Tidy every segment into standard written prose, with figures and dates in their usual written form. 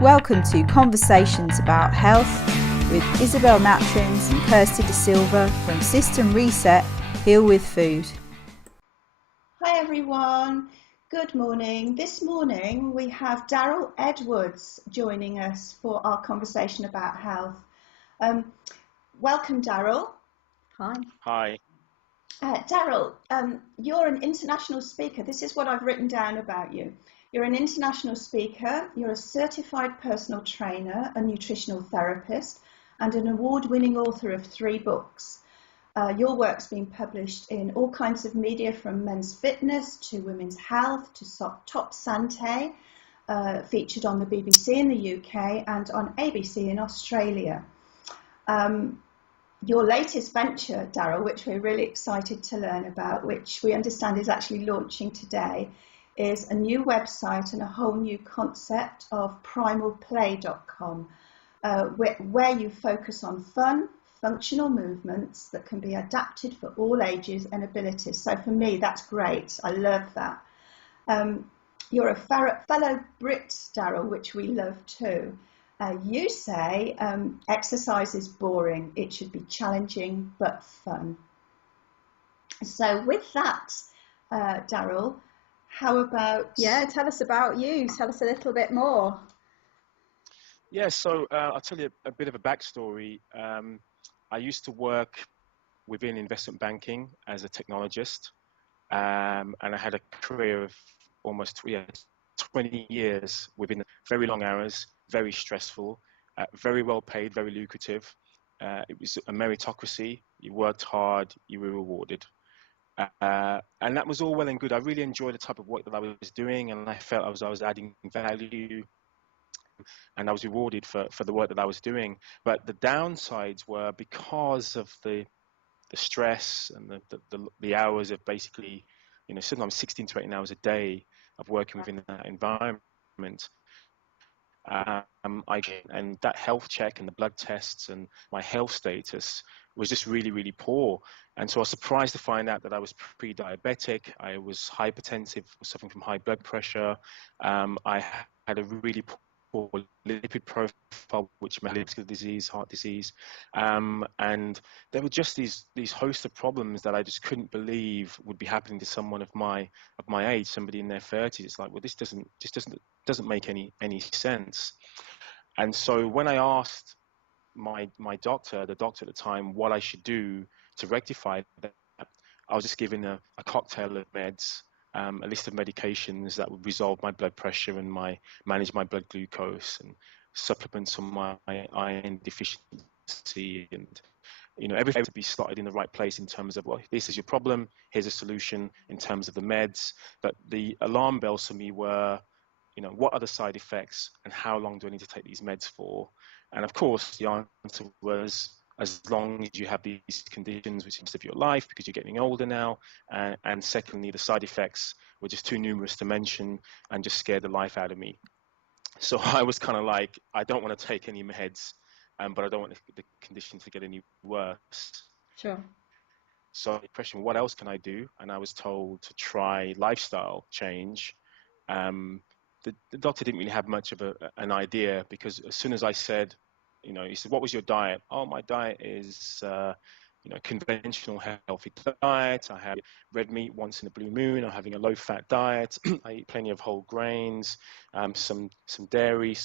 Welcome to Conversations About Health with Isabel Natrins and Kirsty De Silva from System Reset, Heal with Food. Hi everyone, good morning. This morning we have Darryl Edwards joining us for our conversation about health. Welcome, Darryl. Hi. Hi. Darryl, you're an international speaker. This is what I've written down about you. You're an international speaker, you're a certified personal trainer, a nutritional therapist, and an award-winning author of 3 books. Your work's been published in all kinds of media, from men's fitness to women's health to top Santé, featured on the BBC in the UK and on ABC in Australia. Your latest venture, Darryl, which we're really excited to learn about, which we understand is actually launching today, is a new website and a whole new concept of primalplay.com, where you focus on fun, functional movements that can be adapted for all ages and abilities. So for me, that's great. I love that. You're a fellow Brit, Darryl, which we love too. You say exercise is boring. It should be challenging but fun. So with that, Darryl, how about... Yeah, tell us about you. Tell us a little bit more. Yeah, so I'll tell you a bit of a backstory. I used to work within investment banking as a technologist, and I had a career of almost 20 years within very long hours, very stressful, very well paid, very lucrative. It was a meritocracy. You worked hard, you were rewarded. And that was all well and good. I really enjoyed the type of work that I was doing, and I felt I was adding value, and I was rewarded for the work that I was doing. But the downsides were, because of the stress and the hours of basically, sometimes 16 to 18 hours a day of working within that environment. And that health check and the blood tests and my health status was just really, really poor. And so I was surprised to find out that I was pre-diabetic. I was hypertensive, suffering from high blood pressure. I had a really poor lipid profile, which meant liver disease, heart disease. And there were just these host of problems that I just couldn't believe would be happening to someone of my age, somebody in their 30s. It's like, well, this doesn't make any sense. And so when I asked my doctor, the doctor at the time, what I should do to rectify that, I was just given a cocktail of meds, a list of medications that would resolve my blood pressure and manage my blood glucose, and supplements on my iron deficiency, and everything to be started in the right place in terms of, well, this is your problem, here's a solution in terms of the meds. But the alarm bells for me were, what are the side effects and how long do I need to take these meds for? And of course, the answer was, as long as you have these conditions, which seems to be your life because you're getting older now. And secondly, the side effects were just too numerous to mention and just scared the life out of me. So I was kind of like, I don't want to take any meds, but I don't want the condition to get any worse. Sure. So the question, what else can I do? And I was told to try lifestyle change. The doctor didn't really have much of an idea, because as soon as I said, he said, what was your diet? Oh, my diet is, conventional healthy diet. I have red meat once in a blue moon. I'm having a low-fat diet. I eat plenty of whole grains, some dairy,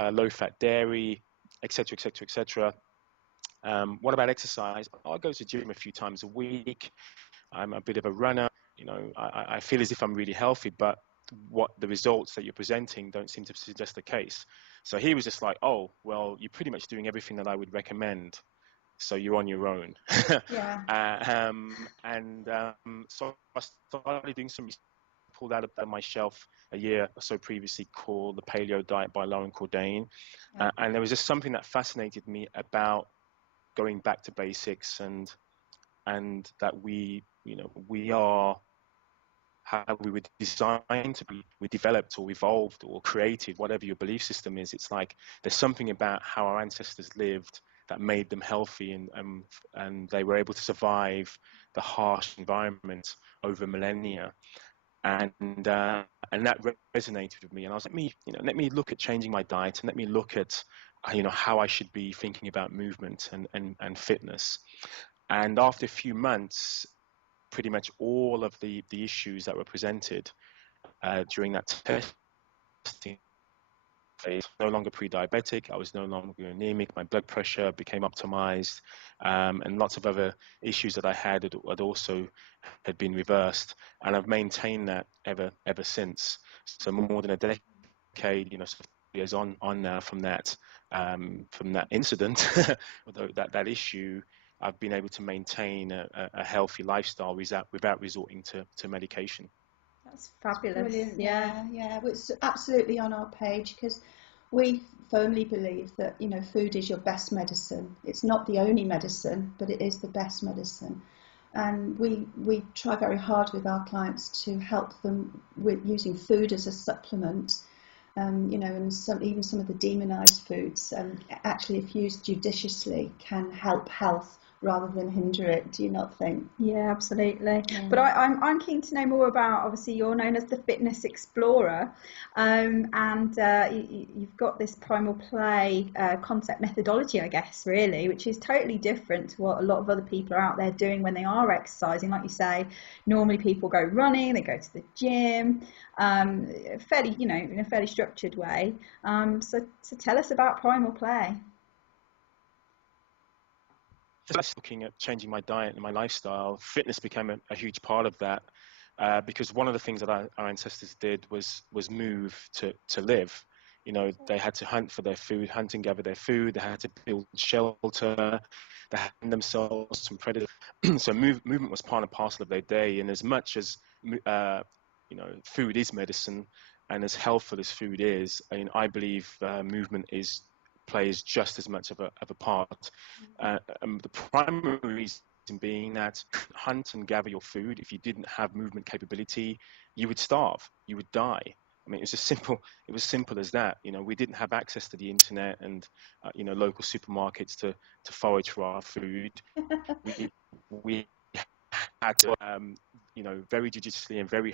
low-fat dairy, etc., etc., etc. What about exercise? I go to the gym a few times a week. I'm a bit of a runner. I feel as if I'm really healthy, but what the results that you're presenting don't seem to suggest the case. So he was just like, oh, well, you're pretty much doing everything that I would recommend, so you're on your own. Yeah. So I started doing some research, pulled out of my shelf a year or so previously, called the Paleo diet by Lauren Cordain. Yeah. And there was just something that fascinated me about going back to basics, and that we are how we were designed to be, we developed or evolved or created, whatever your belief system is. It's like there's something about how our ancestors lived that made them healthy, and they were able to survive the harsh environment over millennia. and that resonated with me. And I was like, let me look at changing my diet, and let me look at how I should be thinking about movement and fitness. And after a few months, pretty much all of the issues that were presented during that testing phase, no longer pre-diabetic, I was no longer anemic, my blood pressure became optimized, and lots of other issues that I had also had been reversed, and I've maintained that ever since. So more than a decade, sort of years on now from that incident, although that issue, I've been able to maintain a healthy lifestyle without resorting to medication. That's fabulous. Brilliant. Yeah. It's absolutely on our page, because we firmly believe that food is your best medicine. It's not the only medicine, but it is the best medicine. And we try very hard with our clients to help them with using food as a supplement. And even some of the demonized foods, actually, if used judiciously, can help health rather than hinder it. Do you not think? Yeah, absolutely. Yeah. But I'm keen to know more about, obviously you're known as the Fitness Explorer, and you've got this Primal Play concept methodology, I guess, really, which is totally different to what a lot of other people are out there doing when they are exercising. Like you say, normally people go running, they go to the gym, fairly, in a fairly structured way. So tell us about Primal Play. Just looking at changing my diet and my lifestyle, fitness became a huge part of that, because one of the things that our ancestors did was move to live. They had to hunt for their food, hunt and gather their food. They had to build shelter. They had themselves from predators. So movement was part and parcel of their day. And as much as food is medicine, and as healthful as food is, I believe movement plays just as much of a part. The primary reason being that hunt and gather your food, if you didn't have movement capability, you would starve, you would die. I mean, it was simple as that. We didn't have access to the internet and local supermarkets to forage for our food. we had to very judiciously and very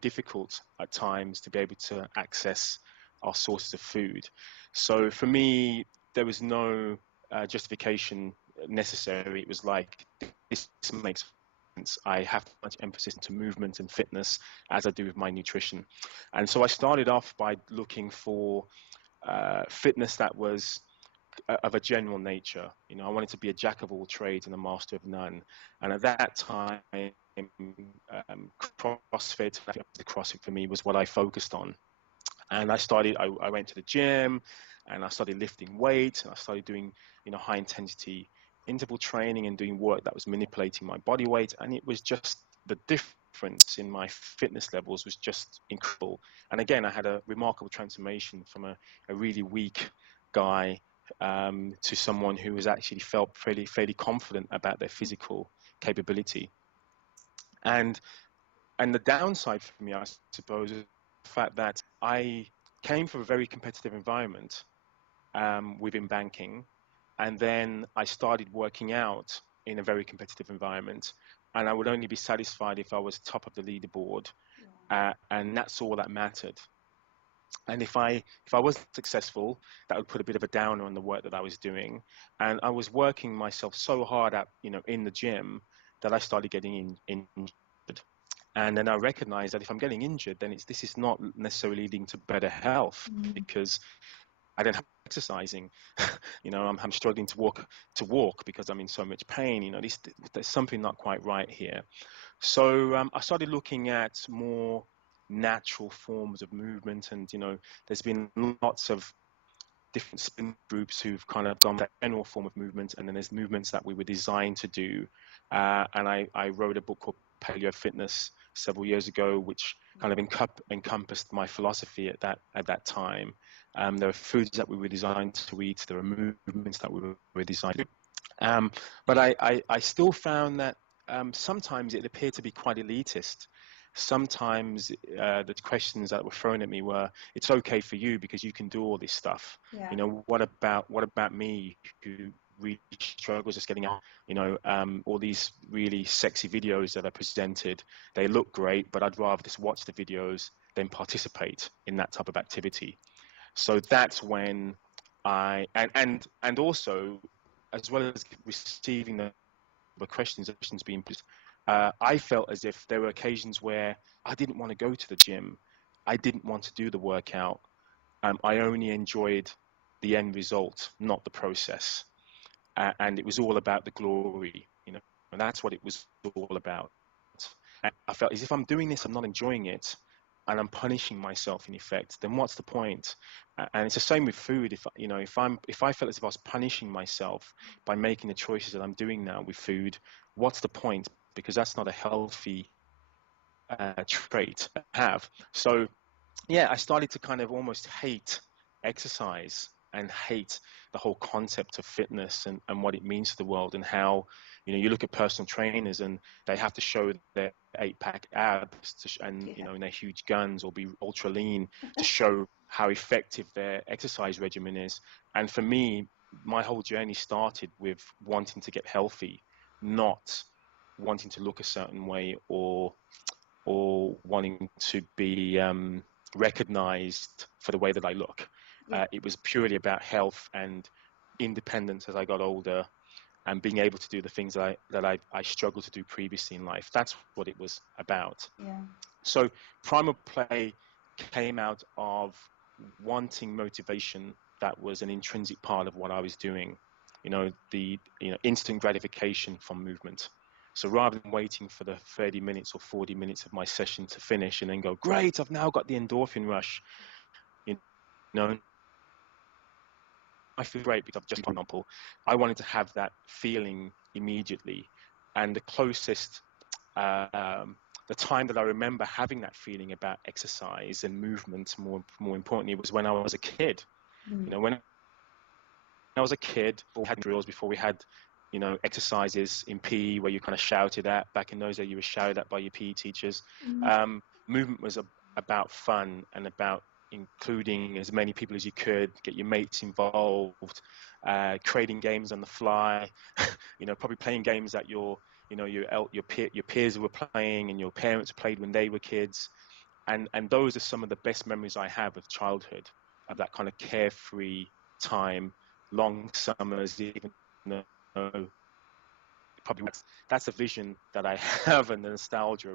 difficult at times to be able to access our sources of food. So for me, there was no justification necessary. It was like, this makes sense. I have much emphasis into movement and fitness as I do with my nutrition. And so I started off by looking for fitness that was of a general nature. I wanted to be a jack of all trades and a master of none. And at that time, CrossFit for me was what I focused on. And I went to the gym, and I started lifting weights, and I started doing, high intensity interval training and doing work that was manipulating my body weight. And it was just, the difference in my fitness levels was just incredible. And again, I had a remarkable transformation from a really weak guy to someone who was actually felt fairly confident about their physical capability. And the downside for me, I suppose, is the fact that I came from a very competitive environment within banking, and then I started working out in a very competitive environment, and I would only be satisfied if I was top of the leaderboard, and that's all that mattered. And if I wasn't successful, that would put a bit of a downer on the work that I was doing. And I was working myself so hard in the gym that I started getting injured. And then I recognized that if I'm getting injured, then this is not necessarily leading to better health, because I don't have exercising. I'm struggling to walk because I'm in so much pain. There's something not quite right here. So I started looking at more natural forms of movement, and there's been lots of different spin groups who've kind of done that general form of movement, and then there's movements that we were designed to do. And I wrote a book called Paleo Fitness several years ago, which kind of encompassed my philosophy at that time. There are foods that we were designed to eat. There are movements that we were designed to do. But I still found that sometimes it appeared to be quite elitist. Sometimes the questions that were thrown at me were, "It's okay for you because you can do all this stuff. Yeah. What about me who really struggles just getting out. All these really sexy videos that are presented, they look great, but I'd rather just watch the videos than participate in that type of activity. So that's when and also, as well as receiving the questions being put, I felt as if there were occasions where I didn't want to go to the gym. I didn't want to do the workout. I only enjoyed the end result, not the process. And it was all about the glory, and that's what it was all about. And I felt as if I'm doing this, I'm not enjoying it, and I'm punishing myself in effect, then what's the point? And it's the same with food. If I felt as if I was punishing myself by making the choices that I'm doing now with food, what's the point? Because that's not a healthy trait to have. So yeah, I started to kind of almost hate exercise and hate the whole concept of fitness and what it means to the world, and how, you look at personal trainers and they have to show their 8-pack abs and their huge guns, or be ultra lean to show how effective their exercise regimen is. And for me, my whole journey started with wanting to get healthy, not wanting to look a certain way, or wanting to be recognized for the way that I look. It was purely about health and independence as I got older, and being able to do the things that I struggled to do previously in life. That's what it was about. Yeah. So Primal Play came out of wanting motivation that was an intrinsic part of what I was doing. The instant gratification from movement. So rather than waiting for the 30 minutes or 40 minutes of my session to finish and then go, great, I've now got the endorphin rush, I feel great because I've just, for example, I wanted to have that feeling immediately. And the closest, the time that I remember having that feeling about exercise and movement, more importantly, was when I was a kid. When I was a kid, we had drills before we had, exercises in PE where you kind of shouted at. Back in those days, you were shouted at by your PE teachers. Movement was about fun and about including as many people as you could, get your mates involved, creating games on the fly, probably playing games that your peers were playing and your parents played when they were kids. And those are some of the best memories I have of childhood, of that kind of carefree time, long summers, even though probably that's a vision that I have, and the nostalgia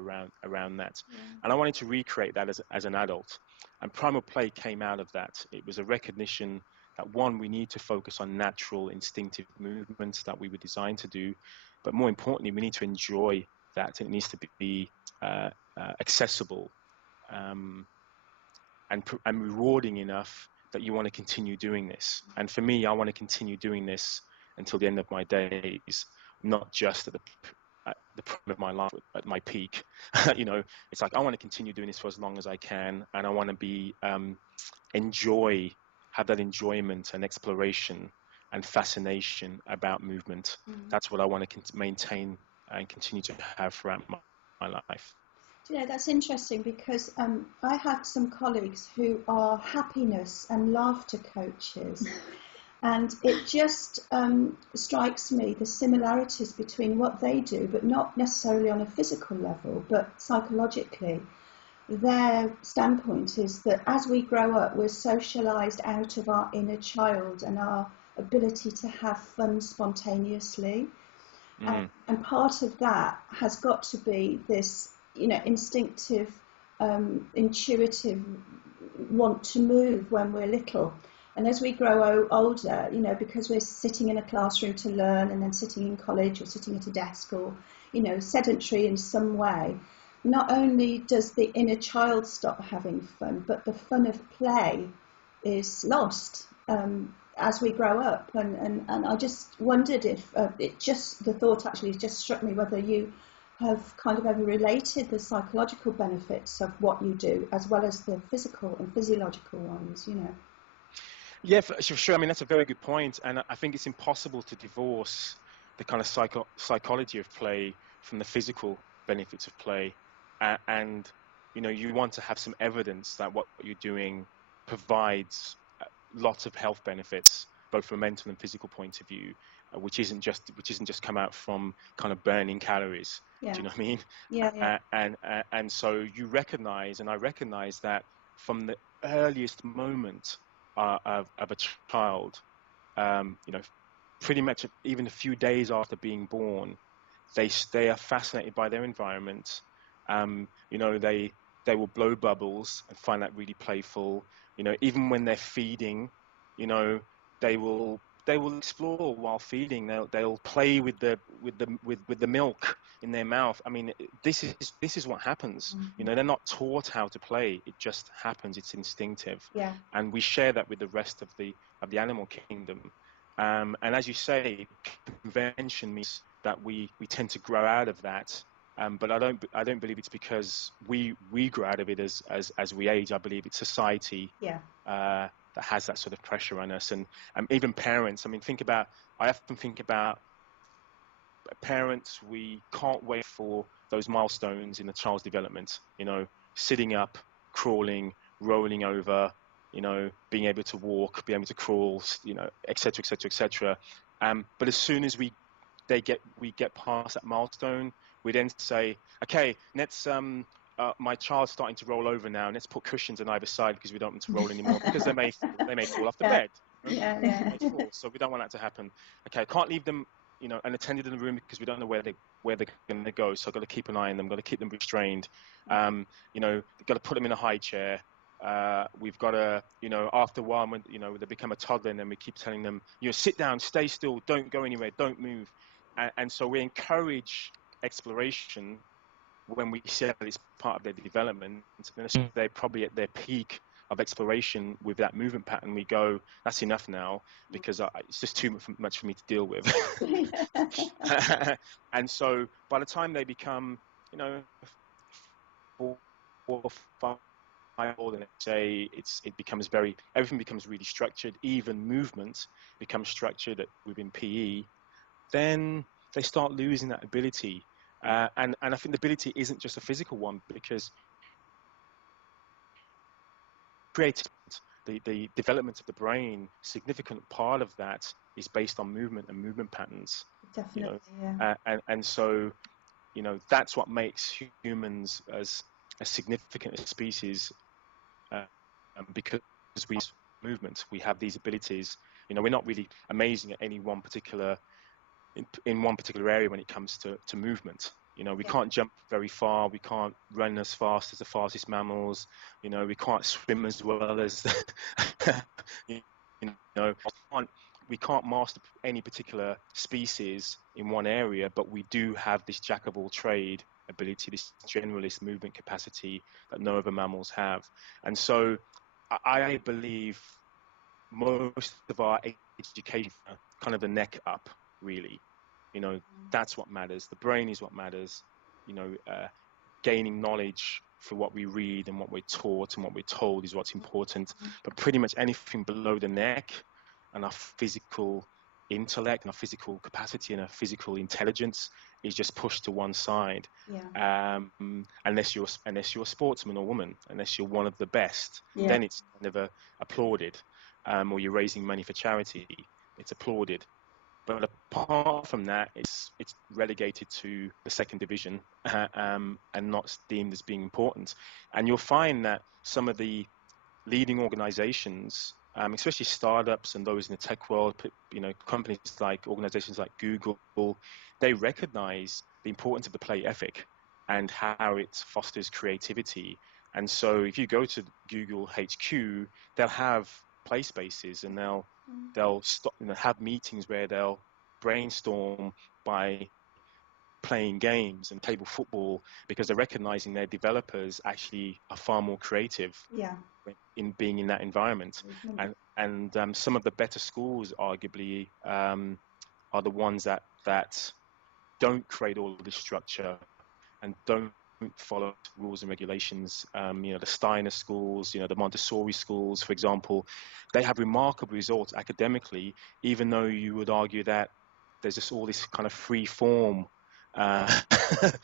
around that. And I wanted to recreate that as an adult. And Primal Play came out of that. It was a recognition that, one, we need to focus on natural, instinctive movements that we were designed to do, but more importantly, we need to enjoy that. It needs to be accessible and rewarding enough that you want to continue doing this. And for me, I want to continue doing this until the end of my days, not just at the prime of my life, at my peak. It's like I want to continue doing this for as long as I can, and I want to be have that enjoyment and exploration and fascination about movement. That's what I want to maintain and continue to have throughout my life. That's interesting, because I had some colleagues who are happiness and laughter coaches. And it just strikes me the similarities between what they do, but not necessarily on a physical level, but psychologically. Their standpoint is that as we grow up, we're socialised out of our inner child and our ability to have fun spontaneously. And part of that has got to be this, instinctive, intuitive want to move when we're little. And as we grow older, because we're sitting in a classroom to learn, and then sitting in college or sitting at a desk, or, sedentary in some way, not only does the inner child stop having fun, but the fun of play is lost as we grow up. And I just wondered if the thought actually just struck me, whether you have kind of ever related the psychological benefits of what you do as well as the physical and physiological ones, Yeah, for sure. I mean, that's a very good point. And I think it's impossible to divorce the kind of psychology of play from the physical benefits of play. And, you want to have some evidence that what you're doing provides lots of health benefits, both from a mental and physical point of view. which isn't just come out from kind of burning calories. Yeah. Do you know what I mean? Yeah. And so you recognize, and I recognize that from the earliest moment of a child, pretty much even a few days after being born, they are fascinated by their environment. They will blow bubbles and find that really playful. Even when they're feeding, they will explore while feeding. They'll play with the milk in their mouth. I mean, this is what happens. Mm-hmm. They're not taught how to play. It just happens. It's instinctive. Yeah. And we share that with the rest of the animal kingdom. And as you say, convention means that we tend to grow out of that. But I don't believe it's because we grow out of it as we age. I believe it's society. Yeah. That has that sort of pressure on us, and even parents. I mean, I often think about parents. We can't wait for those milestones in a child's development. Sitting up, crawling, rolling over, being able to walk, being able to crawl, et cetera, et cetera, et cetera. But as soon as we get past that milestone, we then say, okay, let's my child's starting to roll over now, and let's put cushions on either side because we don't want them to roll anymore, because they may fall off the bed. Yeah. They may fall, so we don't want that to happen. Okay, I can't leave them, unattended in the room because we don't know where they're going to go. So I've got to keep an eye on them. Got to keep them restrained. Got to put them in a high chair. We've got to, after a while, when they become a toddler, and then we keep telling them, sit down, stay still, don't go anywhere, don't move. And so we encourage exploration when we say that it's part of their development. And they're probably at their peak of exploration with that movement pattern. We go, that's enough now, because it's just too much for me to deal with. And so by the time they become, 4 or 5, and say everything becomes really structured, even movement becomes structured within PE, then they start losing that ability. And I think the ability isn't just a physical one, because the development of the brain, significant part of that is based on movement and movement patterns. Definitely, and so, that's what makes humans as a significant species, because we movement, we have these abilities. We're not really amazing at any one particular in one particular area when it comes to movement. We can't jump very far, we can't run as fast as the fastest mammals, we can't swim as well as we can't master any particular species in one area, but we do have this jack of all trade ability, this generalist movement capacity that no other mammals have. And so I believe most of our education, kind of the neck up, really. That's what matters. The brain is what matters. Gaining knowledge through what we read and what we're taught and what we're told is what's important. But pretty much anything below the neck, and our physical intellect and our physical capacity and our physical intelligence, is just pushed to one side. Unless you're a sportsman or woman, unless you're one of the best, then it's never applauded. Or you're raising money for charity, it's applauded. But apart from that, it's relegated to the second division, and not deemed as being important. And you'll find that some of the leading organizations, especially startups and those in the tech world, companies like organizations like Google, they recognize the importance of the play ethic and how it fosters creativity. And so if you go to Google HQ, they'll have play spaces, and they'll stop, have meetings where they'll brainstorm by playing games and table football, because they're recognizing their developers actually are far more creative in being in that environment. And some of the better schools, arguably, are the ones that don't create all of this structure and don't follow rules and regulations. The Steiner schools, the Montessori schools, for example, they have remarkable results academically, even though you would argue that there's just all this kind of free form aspect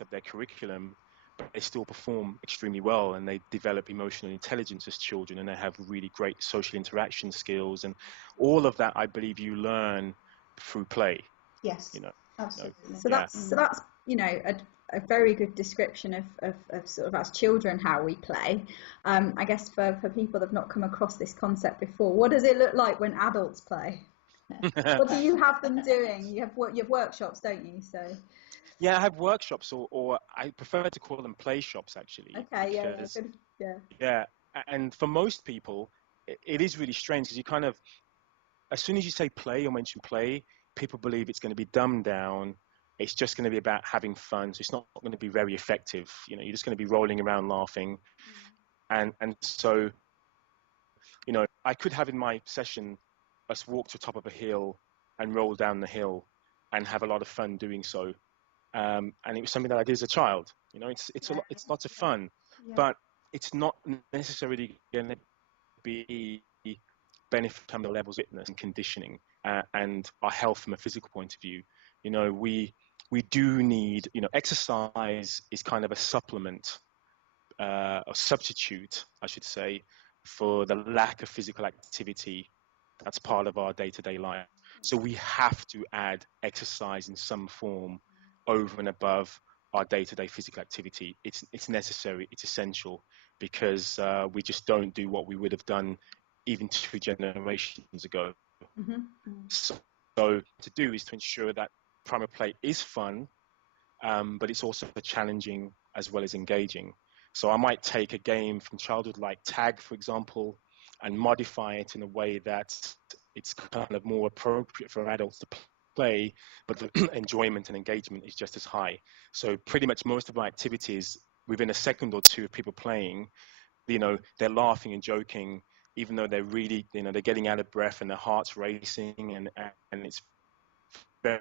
of their curriculum. but they still perform extremely well, and they develop emotional intelligence as children, and they have really great social interaction skills, and all of that I believe you learn through play. Yes, you know absolutely. So that's a very good description of sort of as children how we play. I guess for people that have not come across this concept before, what does it look like when adults play? What do you have them doing? You have workshops, don't you? So Yeah, I have workshops, or I prefer to call them play shops, actually. okay, Because yeah. yeah, and for most people, it is really strange, because you kind of, as soon as you say play or mention play, people believe it's going to be dumbed down. It's just going to be about having fun. So it's not going to be very effective. You're just going to be rolling around laughing. And so, I could have in my session us walk to the top of a hill and roll down the hill and have a lot of fun doing so. And it was something that I did as a child. It's lots of fun, but it's not necessarily going to be benefit from the levels of fitness and conditioning and our health from a physical point of view. We do need, exercise is kind of a supplement, a substitute, I should say, for the lack of physical activity that's part of our day-to-day life. So we have to add exercise in some form over and above our day-to-day physical activity. It's necessary, it's essential, because we just don't do what we would have done even 2 generations ago. So to do is to ensure that primal play is fun, but it's also challenging as well as engaging. So I might take a game from childhood like tag, for example, and modify it in a way that it's kind of more appropriate for adults to play, but the enjoyment and engagement is just as high. So pretty much most of my activities, within a second or two of people playing, they're laughing and joking, even though they're really, they're getting out of breath and their heart's racing, and it's very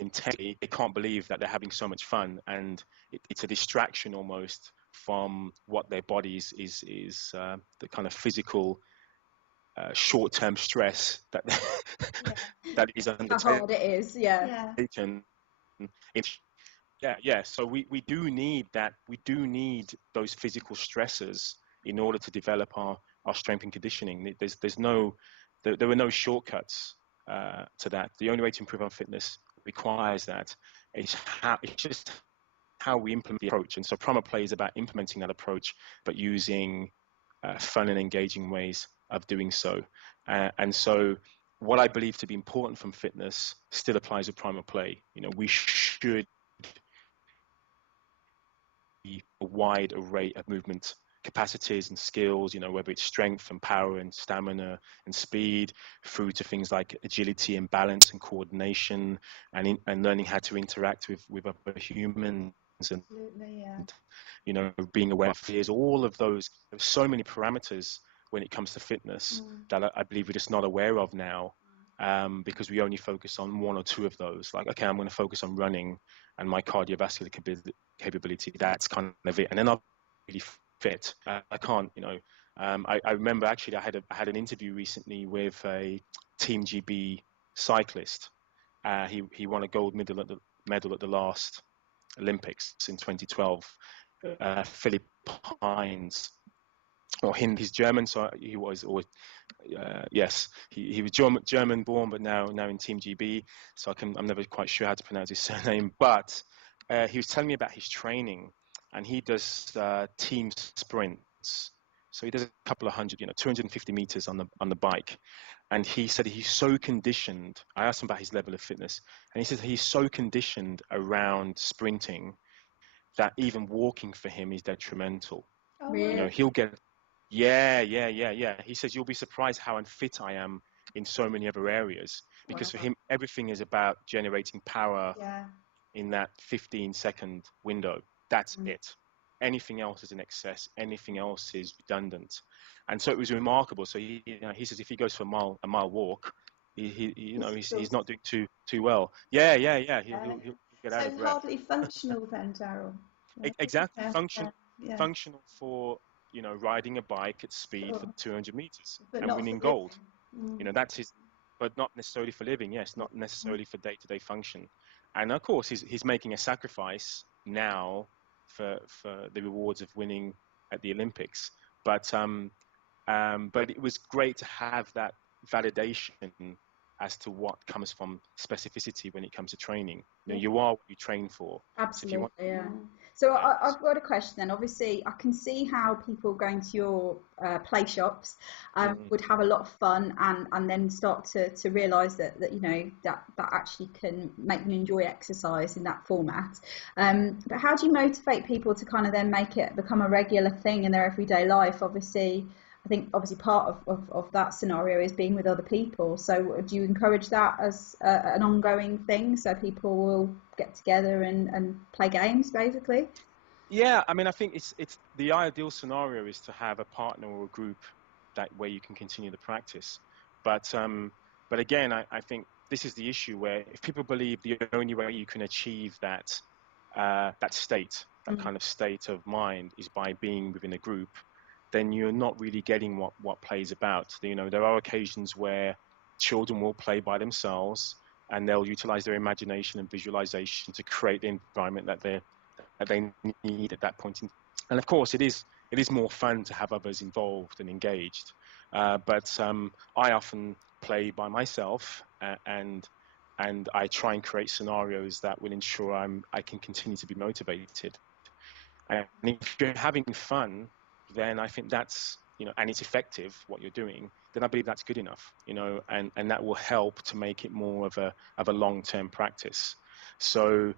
intensely. They can't believe that they're having so much fun, and it's a distraction almost from what their bodies is the kind of physical short-term stress that that is undertaken. How hard it is, yeah. So we do need that. We do need those physical stressors in order to develop our strength and conditioning. There are no shortcuts to that. The only way to improve our fitness requires that. It's just how we implement the approach. And so Primal Play is about implementing that approach, but using fun and engaging ways of doing so. And so what I believe to be important from fitness still applies to Primal Play. We should be a wide array of movement capacities and skills, whether it's strength and power and stamina and speed, through to things like agility and balance and coordination, and learning how to interact with other humans, and being aware of fears. All of those, there's so many parameters when it comes to fitness that I believe we're just not aware of now, because we only focus on 1 or 2 of those. Like, okay, I'm going to focus on running and my cardiovascular capability. That's kind of it, and then I'll really fit. I can't, I remember actually I had an interview recently with a Team GB cyclist. He won a gold medal at the last Olympics in 2012. Philip Hines, or he's German, so he was always yes, he was German born, but now in Team GB. So I'm never quite sure how to pronounce his surname. But he was telling me about his training, and he does team sprints. So he does a couple of hundred, 250 meters on the bike. And he said he's so conditioned. I asked him about his level of fitness, and he said he's so conditioned around sprinting that even walking for him is detrimental. Oh, really? He'll get, yeah. He says, you'll be surprised how unfit I am in so many other areas, because for him, everything is about generating power in that 15-second window. That's it. Anything else is an excess. Anything else is redundant. And so it was remarkable. So he says if he goes for a mile walk, he's not doing too well. Yeah. He'll get out of breath. Hardly functional then, Darryl. Exactly. Functional for riding a bike at speed for 200 meters and winning gold. That's his, but not necessarily for living. Yes, not necessarily for day-to-day function. And of course, he's making a sacrifice now for the rewards of winning at the Olympics. But it was great to have that validation as to what comes from specificity when it comes to training. You are what you train for. Absolutely, So I've got a question then. Obviously, I can see how people going to your play shops would have a lot of fun and then start to realise that that actually can make them enjoy exercise in that format. But how do you motivate people to kind of then make it become a regular thing in their everyday life? I think part of that scenario is being with other people. So do you encourage that as an ongoing thing, so people will get together and play games, basically? Yeah, I mean, I think it's the ideal scenario is to have a partner or a group where you can continue the practice. But again, I think this is the issue where if people believe the only way you can achieve that state, that kind of state of mind, is by being within a group, then you're not really getting what play is about. There are occasions where children will play by themselves and they'll utilize their imagination and visualization to create the environment that they need at that point. And of course, it is more fun to have others involved and engaged. But I often play by myself and I try and create scenarios that will ensure I can continue to be motivated. And if you're having fun, then I think that's, and it's effective what you're doing, then I believe that's good enough, and that will help to make it more of a long-term practice. So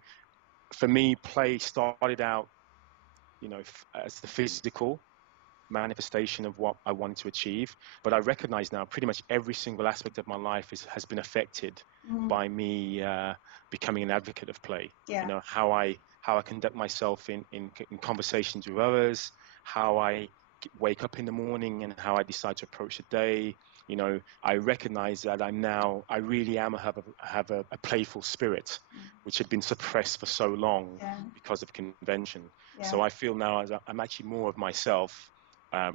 for me, play started out, as the physical manifestation of what I wanted to achieve. But I recognize now pretty much every single aspect of my life has been affected by me becoming an advocate of play. Yeah. How I conduct myself in conversations with others, how I wake up in the morning and how I decide to approach the day. I recognize that I really am have a playful spirit, which had been suppressed for so long because of convention. Yeah. So I feel now as I'm actually more of myself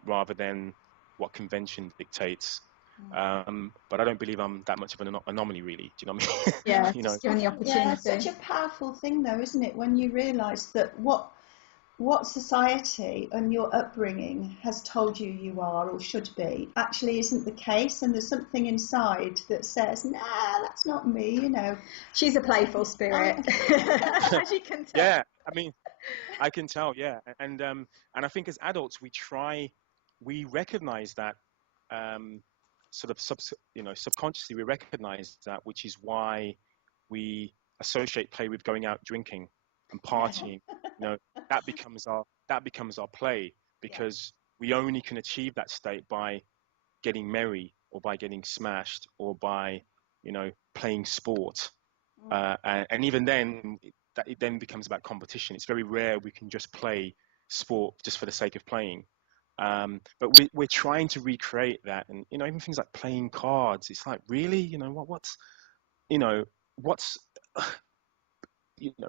rather than what convention dictates. But I don't believe I'm that much of an anomaly, really. Do you know what I mean? Yeah, just given the opportunity. Yeah, it's such a powerful thing, though, isn't it? When you realise that what society and your upbringing has told you are or should be actually isn't the case, and there's something inside that says, nah, that's not me. She's a playful spirit, as you can tell. Yeah, I mean, I can tell. Yeah, and I think as adults we recognize that sort of subconsciously we recognize that, which is why we associate play with going out drinking and partying. That becomes our play, because we only can achieve that state by getting merry or by getting smashed or by playing sport, and even then it then becomes about competition. It's very rare we can just play sport just for the sake of playing. But we're trying to recreate that, and even things like playing cards. It's like, really, what's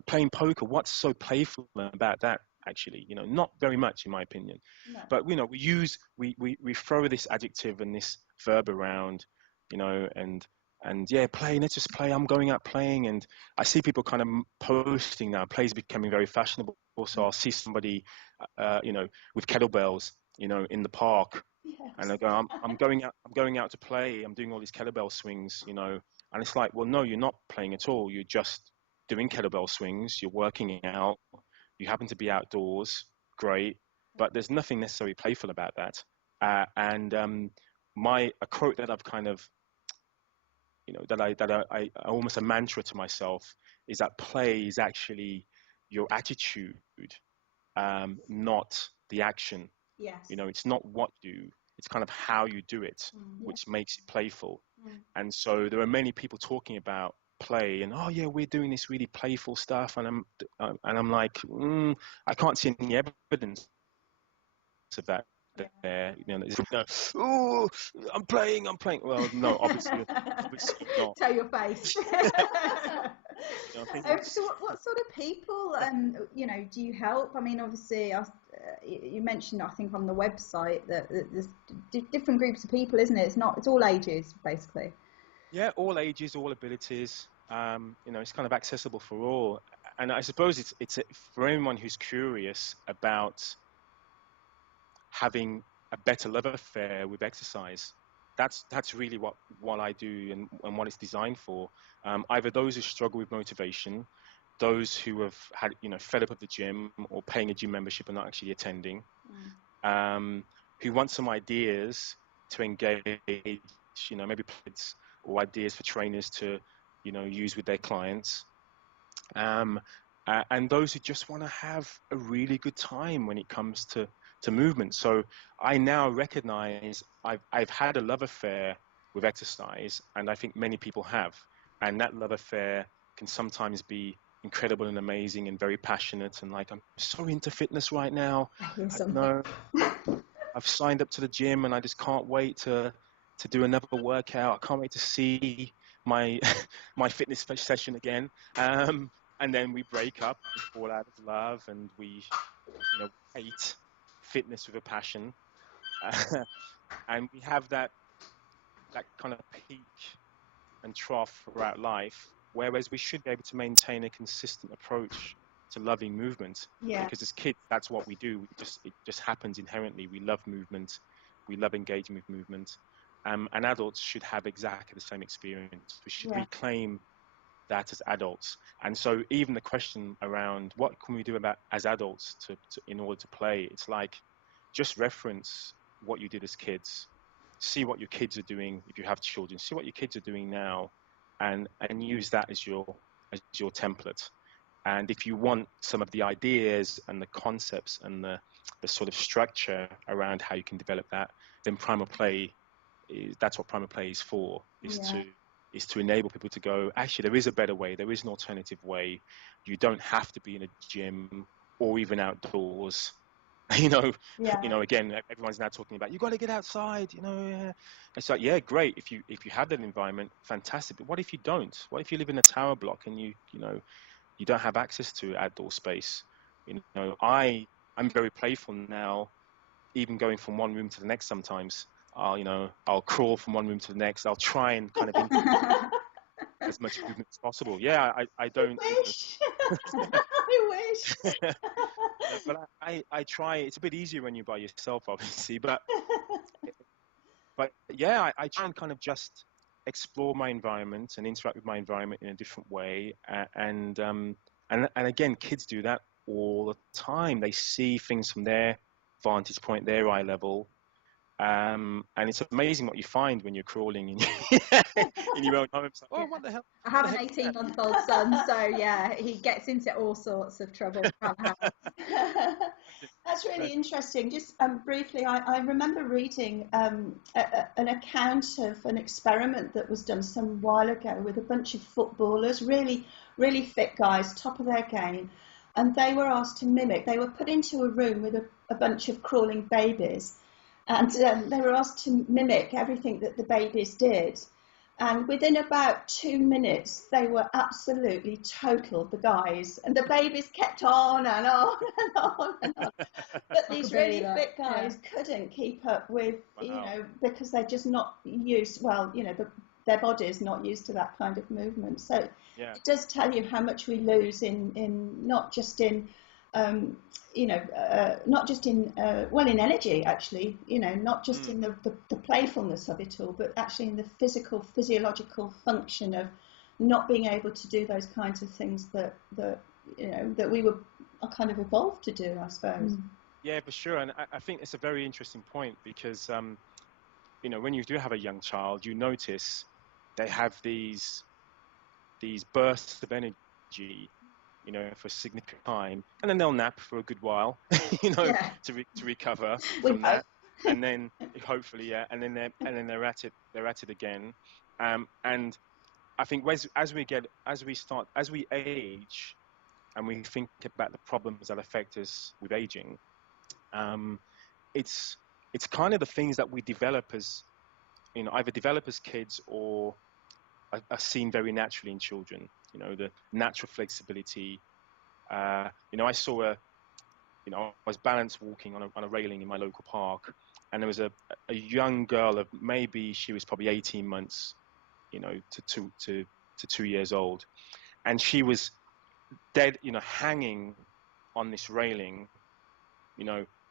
playing poker. What's so playful about that? Actually, not very much, in my opinion. No. But we throw this adjective and this verb around, and yeah, play. Let's just play. I'm going out playing, and I see people kind of posting now. Play's becoming very fashionable. So I'll see somebody, with kettlebells, in the park, Yes. and I go, I'm going out to play. I'm doing all these kettlebell swings, and it's like, well, no, you're not playing at all. You're just doing kettlebell swings. You're working out. You happen to be outdoors, great, but there's nothing necessarily playful about that. And a quote that I've kind of, that I almost a mantra to myself is that play is actually your attitude, not the action. Yes. It's not what you do, it's kind of how you do it, which makes it playful. And so there are many people talking about play and, oh yeah, we're doing this really playful stuff, and I'm like, I can't see any evidence of that there. Oh, I'm playing. Well, no, obviously not. Tell your face. So what sort of people do you help? I mean, obviously you mentioned, I think, on the website that there's different groups of people, isn't it? It's all ages, basically. Yeah, all ages, all abilities. It's kind of accessible for all. and I suppose it's for anyone who's curious about having a better love affair with exercise. That's really what I do and what it's designed for. Either those who struggle with motivation, those who have had, fed up of the gym or paying a gym membership and not actually attending, who want some ideas to engage, maybe kids, or ideas for trainers to, use with their clients. And those who just want to have a really good time when it comes to movement. So I now recognize I've had a love affair with exercise, and I think many people have. And that love affair can sometimes be incredible and amazing and very passionate, and like, I'm so into fitness right now. I've signed up to the gym and I just can't wait to do another workout. I can't wait to see my my fitness session again. And then we break up, we fall out of love, and we hate fitness with a passion. And we have that kind of peak and trough throughout life, whereas we should be able to maintain a consistent approach to loving movement. Yeah. Because as kids, that's what we do. It just happens inherently. We love movement. We love engaging with movement. And adults should have exactly the same experience. We should reclaim that as adults. And so even the question around what can we do about as adults to in order to play, it's like, just reference what you did as kids, see what your kids are doing. If you have children, see what your kids are doing now, and use that as your template. And if you want some of the ideas and the concepts and the sort of structure around how you can develop that, then Primal Play that's what Primal Play is for, is to enable people to go, actually, there is a better way, there is an alternative way. You don't have to be in a gym or even outdoors. Again, everyone's now talking about, you got to get outside, It's like, yeah, great. If you have that environment, fantastic. But what if you don't? What if you live in a tower block and you don't have access to outdoor space? I'm very playful now, even going from one room to the next sometimes. I'll crawl from one room to the next. I'll try and kind of as much movement as possible. Yeah, I don't. Wish. I wish. But I try. It's a bit easier when you're by yourself, obviously. But yeah, I try and kind of just explore my environment and interact with my environment in a different way. And again, kids do that all the time. They see things from their vantage point, their eye level. And it's amazing what you find when you're crawling in your own home. It's like, oh, what the hell? I have an 18-month-old son, so yeah, he gets into all sorts of trouble. That's really interesting. Just briefly, I remember reading an account of an experiment that was done some while ago with a bunch of footballers, really, really fit guys, top of their game. And they were asked to mimic. They were put into a room with a bunch of crawling babies. And they were asked to mimic everything that the babies did. And within about 2 minutes, they were absolutely total, the guys. And the babies kept on and on and on and on. But these really fit guys couldn't keep up with, because they're just not used, their body's not used to that kind of movement. So it does tell you how much we lose in not just in in energy, actually, not just in the playfulness of it all, but actually in the physiological function of not being able to do those kinds of things that we were kind of evolved to do, I suppose. Yeah, for sure. And I think it's a very interesting point because, when you do have a young child, you notice they have these bursts of energy, for a significant time, and then they'll nap for a good while, to recover from that, and then hopefully, and then they're at it again, and I think as we age, and we think about the problems that affect us with aging, it's kind of the things that we develop as, either develop as kids or are seen very naturally in children. The natural flexibility. I saw I was balance walking on a railing in my local park, and there was a young girl of maybe she was probably 18 months, to 2 years old, and she was dead, hanging on this railing,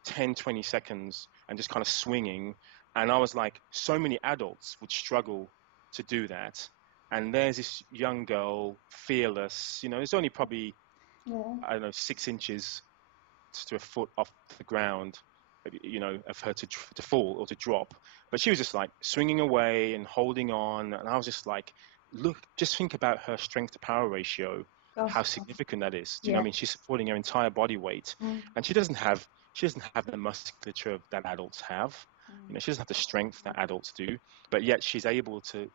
10, 20 seconds and just kind of swinging. And I was like, so many adults would struggle to do that. And there's this young girl, fearless, it's only probably, I don't know, 6 inches to a foot off the ground, of her to fall or to drop. But she was just like swinging away and holding on. And I was just like, look, just think about her strength to power ratio, how significant that is. Do you know what I mean? She's supporting her entire body weight, and she doesn't have the musculature that adults have. She doesn't have the strength that adults do, but yet she's able to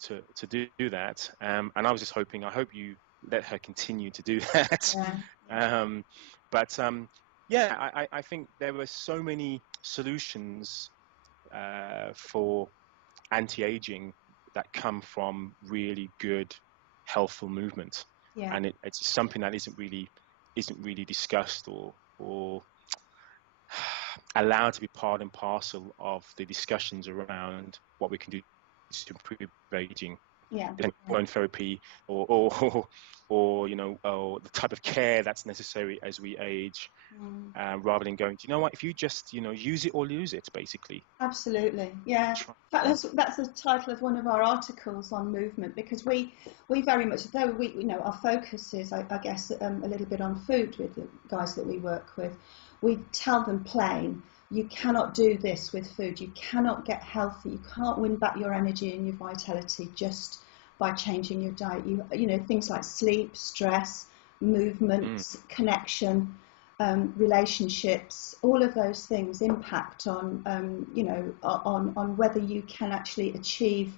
do that. And I was just hoping, I hope you let her continue to do that. I think there were so many solutions for anti-aging that come from really good, healthful movement, and it's something that isn't really discussed or allowed to be part and parcel of the discussions around what we can do to improve aging. Hormone therapy or the type of care that's necessary as we age, rather than going, do you know what, if you just use it or lose it, basically. Absolutely. In fact, that's the title of one of our articles on movement, because we very much, though we our focus is I guess a little bit on food with the guys that we work with, we tell them plain, you cannot do this with food. You cannot get healthy. You can't win back your energy and your vitality just by changing your diet. Things like sleep, stress, movement, connection, relationships, all of those things impact on on whether you can actually achieve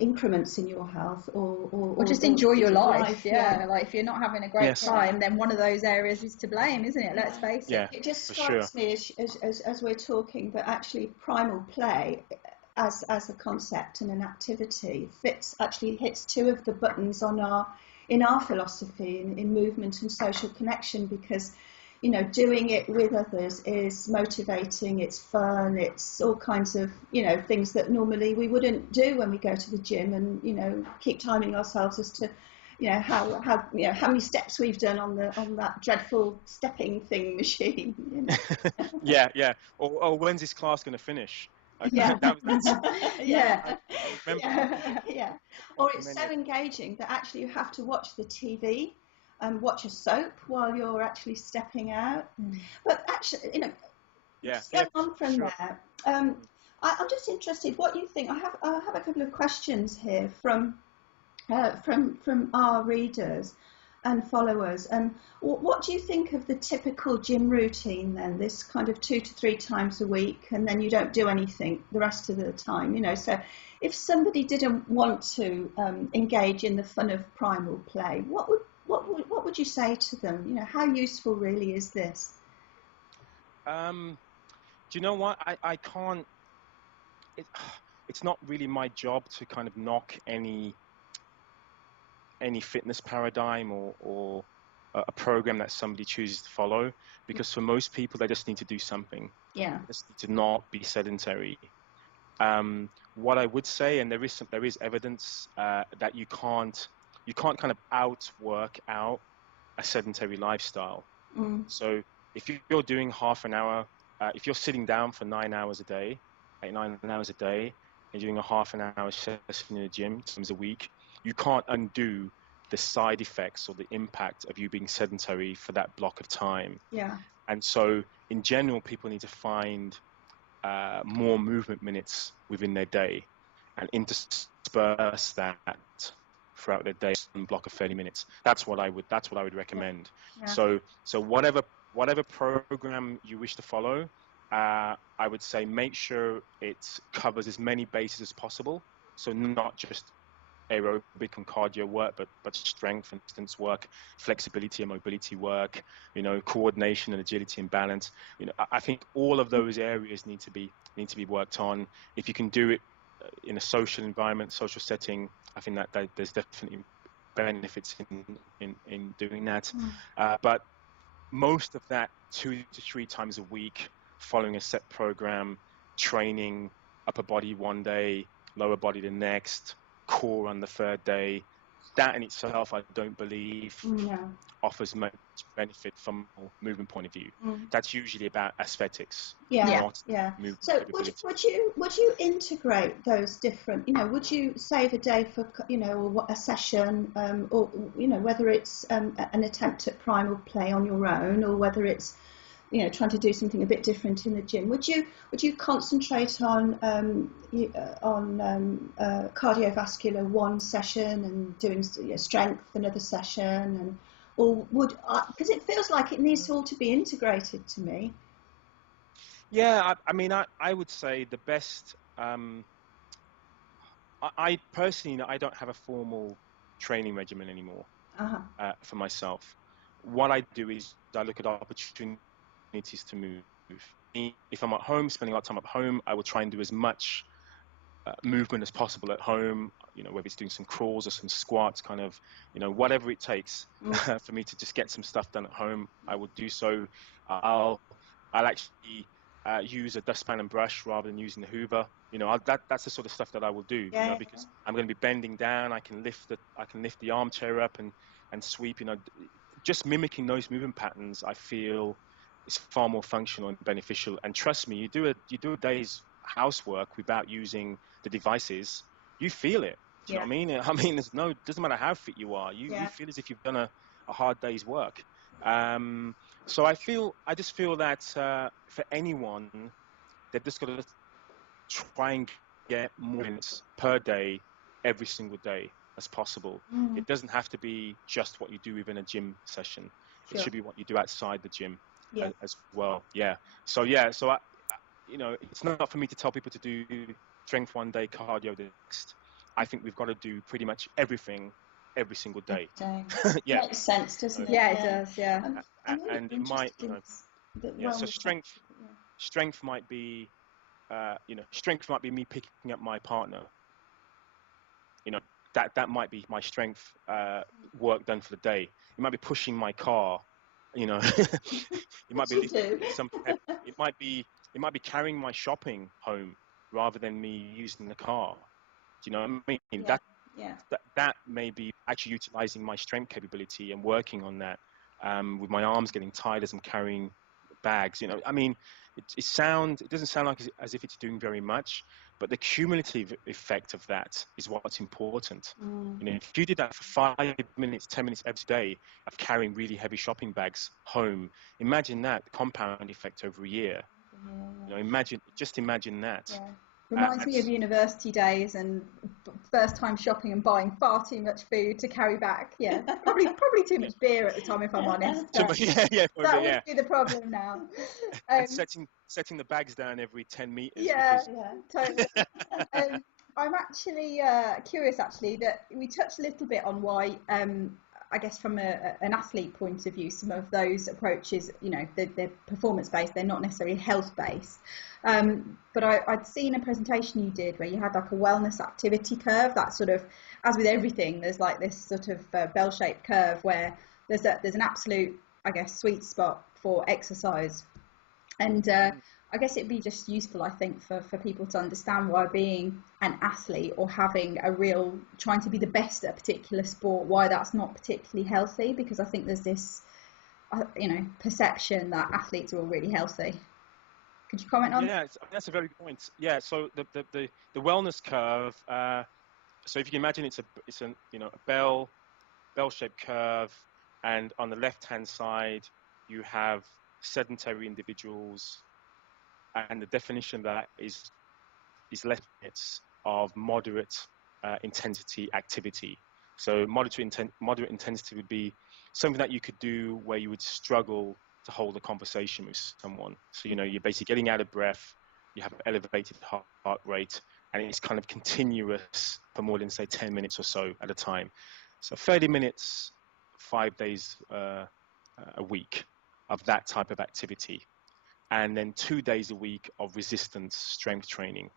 increments in your health or just enjoy your life. Like if you're not having a great time, then one of those areas is to blame, isn't it? Let's face it. It just strikes me as we're talking that actually primal play as a concept and an activity hits two of the buttons in our philosophy in movement and social connection, because doing it with others is motivating, it's fun, it's all kinds of, things that normally we wouldn't do when we go to the gym and, keep timing ourselves as to, how many steps we've done on that dreadful stepping thing machine. Or when's this class going to finish? Or it's so engaging that actually you have to watch the TV and watch a soap while you're actually stepping out. But actually, on from there. I'm just interested what you think. I have a couple of questions here from our readers and followers. And what do you think of the typical gym routine then? This kind of 2 to 3 times a week, and then you don't do anything the rest of the time. So if somebody didn't want to engage in the fun of primal play, what would you say to them? How useful really is this? Do you know what? I can't. It's not really my job to kind of knock any fitness paradigm or a program that somebody chooses to follow, because for most people they just need to do something. They just need to not be sedentary. What I would say, and there is evidence that you can't kind of outwork out a sedentary lifestyle. So if you're doing half an hour, if you're sitting down for 9 hours a day, 8-9 hours a day, and doing a half an hour session in the gym times a week, you can't undo the side effects or the impact of you being sedentary for that block of time. And so in general, people need to find more movement minutes within their day and intersperse that throughout their day in a block of 30 minutes. That's what I would recommend. So whatever program you wish to follow, I would say make sure it covers as many bases as possible. So not just aerobic and cardio work, but strength, for instance, work, flexibility and mobility work, coordination and agility and balance. I think all of those areas need to be worked on. If you can do it in a social environment, social setting, I think that there's definitely benefits in doing that. But most of that 2 to 3 times a week, following a set program, training upper body one day, lower body the next, core on the third day, that in itself I don't believe offers much benefit from a movement point of view. That's usually about aesthetics, Yeah, not yeah. movement So capability. would you integrate those different, would you save a day for, or a session, or, whether it's an attempt at primal play on your own, or whether it's, trying to do something a bit different in the gym? Would you concentrate on cardiovascular one session and doing strength another session, and or would, because it feels like it needs all to be integrated to me. Yeah, I mean, I would say the best. I personally, I don't have a formal training regimen anymore for myself. What I do is I look at opportunities to move. If I'm at home, spending a lot of time at home, I will try and do as much movement as possible at home, whether it's doing some crawls or some squats, kind of, whatever it takes for me to just get some stuff done at home, I will do so. I'll actually use a dustpan and brush rather than using the Hoover. That's the sort of stuff that I will do, because I'm going to be bending down. I can lift the armchair up and sweep. Just mimicking those movement patterns, I feel is far more functional and beneficial. And trust me, you do a day's housework without using the devices, you feel it. Do you know what I mean? I mean, doesn't matter how fit you are, you feel as if you've done a hard day's work. So I just feel that for anyone, they've just got to try and get more minutes per day, every single day as possible. It doesn't have to be just what you do within a gym session. It should be what you do outside the gym as well. So I, it's not for me to tell people to do strength one day, cardio the next. I think we've got to do pretty much everything every single day. Makes sense, doesn't it? Yeah, it does. Yeah. And it might, so strength might be, strength might be me picking up my partner. That might be my strength work done for the day. It might be pushing my car. It might be it might be carrying my shopping home rather than me using the car. Do you know what I mean? That may be actually utilizing my strength capability and working on that, with my arms getting tired as I'm carrying bags. I mean, it doesn't sound like as if it's doing very much, but the cumulative effect of that is what's important. If you did that for 5 minutes, 10 minutes every day of carrying really heavy shopping bags home, imagine that compound effect over a year. Imagine that. Reminds me of university days and first time shopping and buying far too much food to carry back. Yeah, probably too much beer at the time, if I'm honest. That would be the problem now. And setting the bags down every 10 meters. Totally. I'm actually curious, actually, that we touched a little bit on why, I guess from an athlete point of view, some of those approaches, they're performance-based, they're not necessarily health-based. But I'd seen a presentation you did where you had like a wellness activity curve, that sort of, as with everything, there's like this sort of bell-shaped curve where there's an absolute, I guess, sweet spot for exercise. And I guess it'd be just useful, I think, for people to understand why being an athlete or trying to be the best at a particular sport, why that's not particularly healthy, because I think there's this, perception that athletes are all really healthy. Could you comment on? Yeah, that's a very good point. Yeah, so the wellness curve. So if you can imagine, it's a bell-shaped curve, and on the left-hand side you have sedentary individuals, and the definition of that is less minutes of moderate intensity activity. So moderate intensity would be something that you could do where you would struggle to hold a conversation with someone. So, you're basically getting out of breath, you have elevated heart rate, and it's kind of continuous for more than, say, 10 minutes or so at a time. So 30 minutes, 5 days a week of that type of activity. And then 2 days a week of resistance strength training.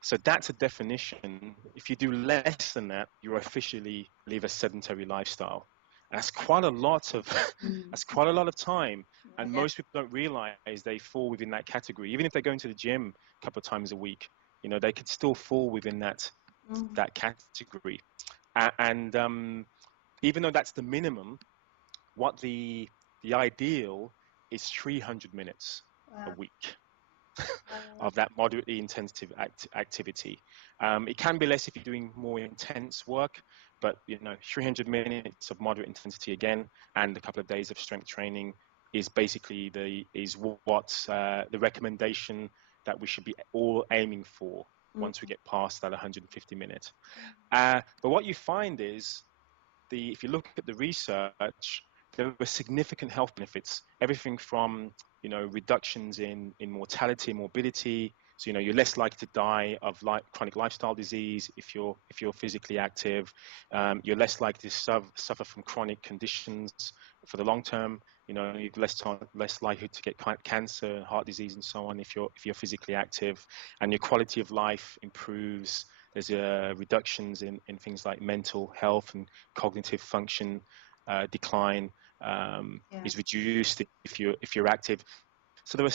So that's a definition. If you do less than that, you officially live a sedentary lifestyle. That's quite a lot of time, and most people don't realize they fall within that category. Even if they're going to the gym a couple of times a week, they could still fall within that category. And even though that's the minimum, what the ideal is 300 minutes a week of that moderately intensive activity. It can be less if you're doing more intense work, but 300 minutes of moderate intensity again, and a couple of days of strength training is basically the recommendation that we should be all aiming for once we get past that 150 minutes. But what you find is, if you look at the research, there were significant health benefits, everything from reductions in mortality and morbidity. So you're less likely to die of chronic lifestyle disease if you're physically active. You're less likely to suffer from chronic conditions for the long term. You're less likely to get cancer, heart disease, and so on if you're physically active, and your quality of life improves. There's reductions in things like mental health and cognitive function decline is reduced if you're active. So there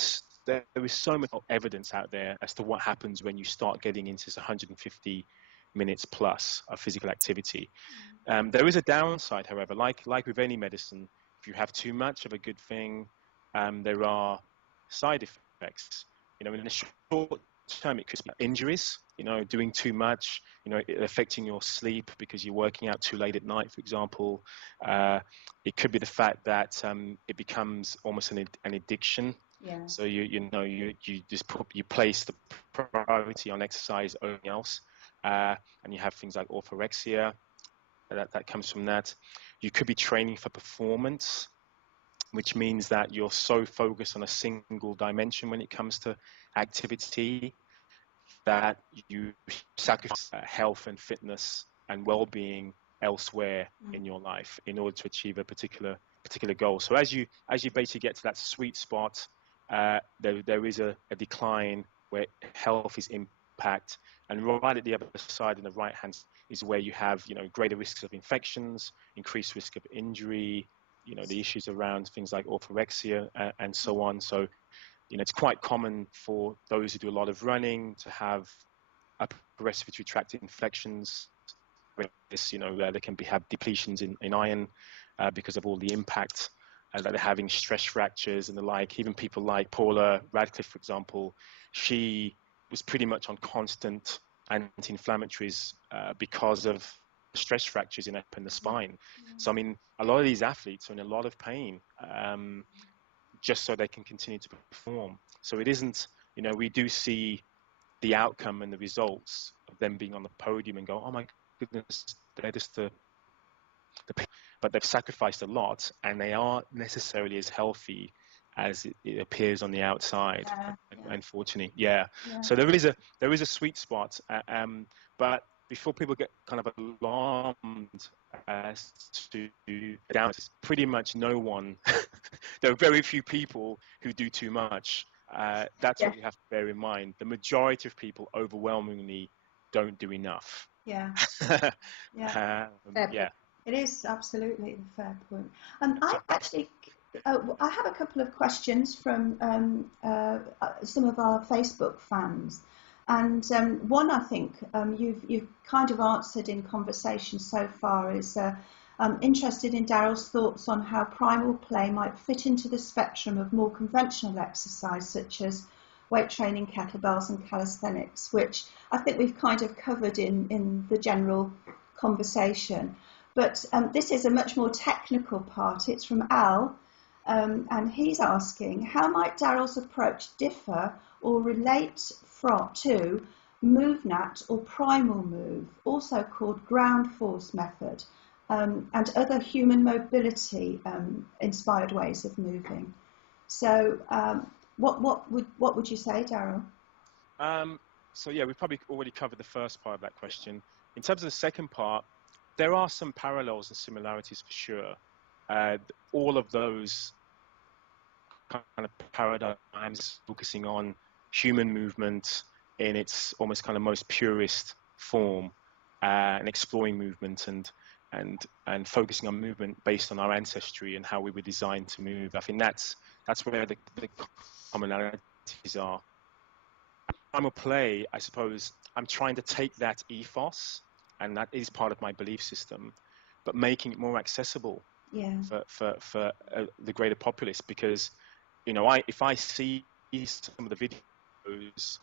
is so much evidence out there as to what happens when you start getting into this 150 minutes plus of physical activity. There is a downside, however, like with any medicine. If you have too much of a good thing, there are side effects. In the short term, it could be injuries, doing too much, affecting your sleep because you're working out too late at night, for example. It could be the fact that it becomes almost an addiction. Yeah. So you place the priority on exercise over anything else, and you have things like orthorexia that comes from that. You could be training for performance, which means that you're so focused on a single dimension when it comes to activity that you sacrifice health and fitness and well-being elsewhere in your life in order to achieve a particular goal. So as you basically get to that sweet spot, there is a decline where health is impact, and right at the other side in the right hand is where you have greater risks of infections, increased risk of injury, the issues around things like orthorexia and so on. So it's quite common for those who do a lot of running to have upper respiratory tract infections. They can have depletions in iron because of all the impact that they're having, stress fractures and the like. Even people like Paula Radcliffe, for example, she was pretty much on constant anti-inflammatories because of stress fractures in the spine. So, a lot of these athletes are in a lot of pain just so they can continue to perform. So it isn't, we do see the outcome and the results of them being on the podium and go, oh my goodness, they're just but they've sacrificed a lot, and they aren't necessarily as healthy as it appears on the outside. Unfortunately, So there is a sweet spot, but before people get kind of alarmed as to down, pretty much no one. There are very few people who do too much. That's what you have to bear in mind. The majority of people overwhelmingly don't do enough. It is absolutely a fair point. I have a couple of questions from some of our Facebook fans, and one I think you've kind of answered in conversation so far is interested in Darryl's thoughts on how primal play might fit into the spectrum of more conventional exercise, such as weight training, kettlebells and calisthenics, which I think we've kind of covered in the general conversation. But this is a much more technical part. It's from Elle, and he's asking, how might Darryl's approach differ or relate to MoveNat or Primal Move, also called ground force method, and other human mobility inspired ways of moving? So what would you say, Darryl? So we've probably already covered the first part of that question. In terms of the second part, there are some parallels and similarities for sure. All of those kind of paradigms focusing on human movement in its almost kind of most purest form, and exploring movement and focusing on movement based on our ancestry and how we were designed to move. I think that's where the commonalities are. Primal play, I suppose, I'm trying to take that ethos, and that is part of my belief system, but making it more accessible. for the greater populace, because if I see some of the videos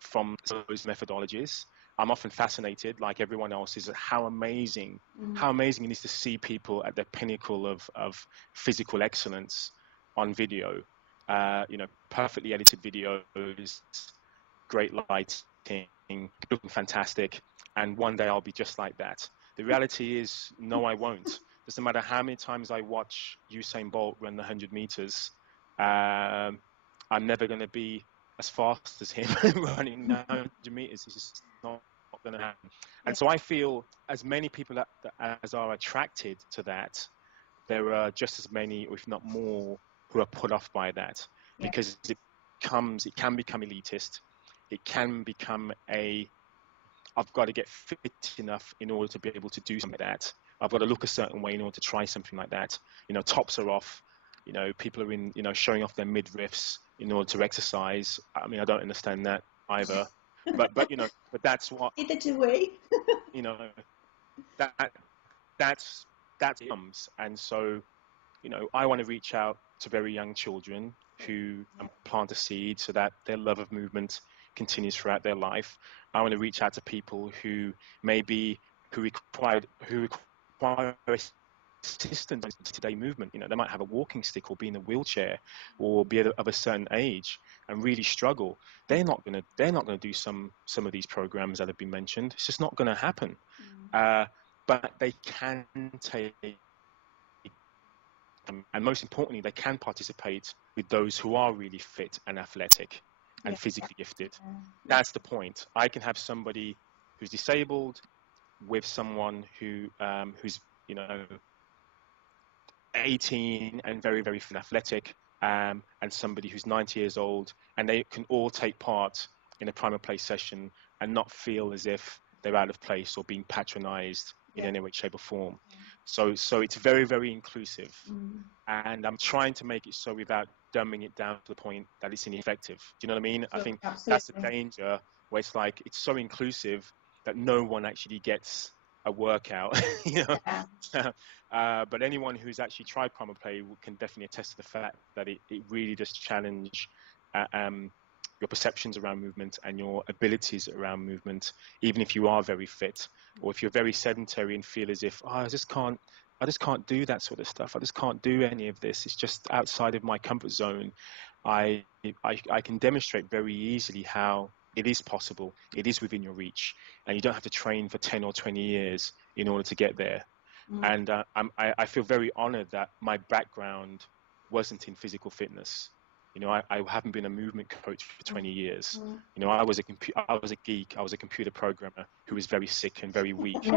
from those methodologies, I'm often fascinated, like everyone else, is at how amazing it is to see people at the pinnacle of physical excellence on video. Perfectly edited videos, great lighting, looking fantastic, and one day I'll be just like that. The reality is, no, I won't. Doesn't matter how many times I watch Usain Bolt run the 100 meters, I'm never going to be as fast as him running 900 meters. It's just not going to happen. And so I feel as many people as are attracted to that, there are just as many, if not more, who are put off by that, because it can become elitist. It can become I've got to get fit enough in order to be able to do something like that. I've got to look a certain way in order to try something like that. Tops are off. People are showing off their midriffs in order to exercise. I mean, I don't understand that either. but that's what. Neither do we. That's it comes. And so, I want to reach out to very young children who plant a seed so that their love of movement continues throughout their life. I want to reach out to people who require assistance in today movement. They might have a walking stick or be in a wheelchair or be of a certain age and really struggle. They're not going to do some of these programs that have been mentioned. It's just not going to happen. But they can take, and most importantly, they can participate with those who are really fit and athletic and physically gifted. That's the point. I can have somebody who's disabled with someone who's 18 and very, very fit and athletic, and somebody who's 90 years old, and they can all take part in a Primal Play session and not feel as if they're out of place or being patronized in any way, shape or form. So it's very, very inclusive. And I'm trying to make it so without dumbing it down to the point that it's ineffective. Do you know what I mean? I think that's the danger, where it's like it's so inclusive that no one actually gets a workout. But anyone who's actually tried Primal Play can definitely attest to the fact that it really does challenge your perceptions around movement and your abilities around movement, even if you are very fit, or if you're very sedentary and feel as if I just can't do that sort of stuff. I just can't do any of this. It's just outside of my comfort zone. I can demonstrate very easily how it is possible. It is within your reach, and you don't have to train for 10 or 20 years in order to get there. And I feel very honored that my background wasn't in physical fitness. I haven't been a movement coach for 20 years. I was a geek. I was a computer programmer who was very sick and very weak.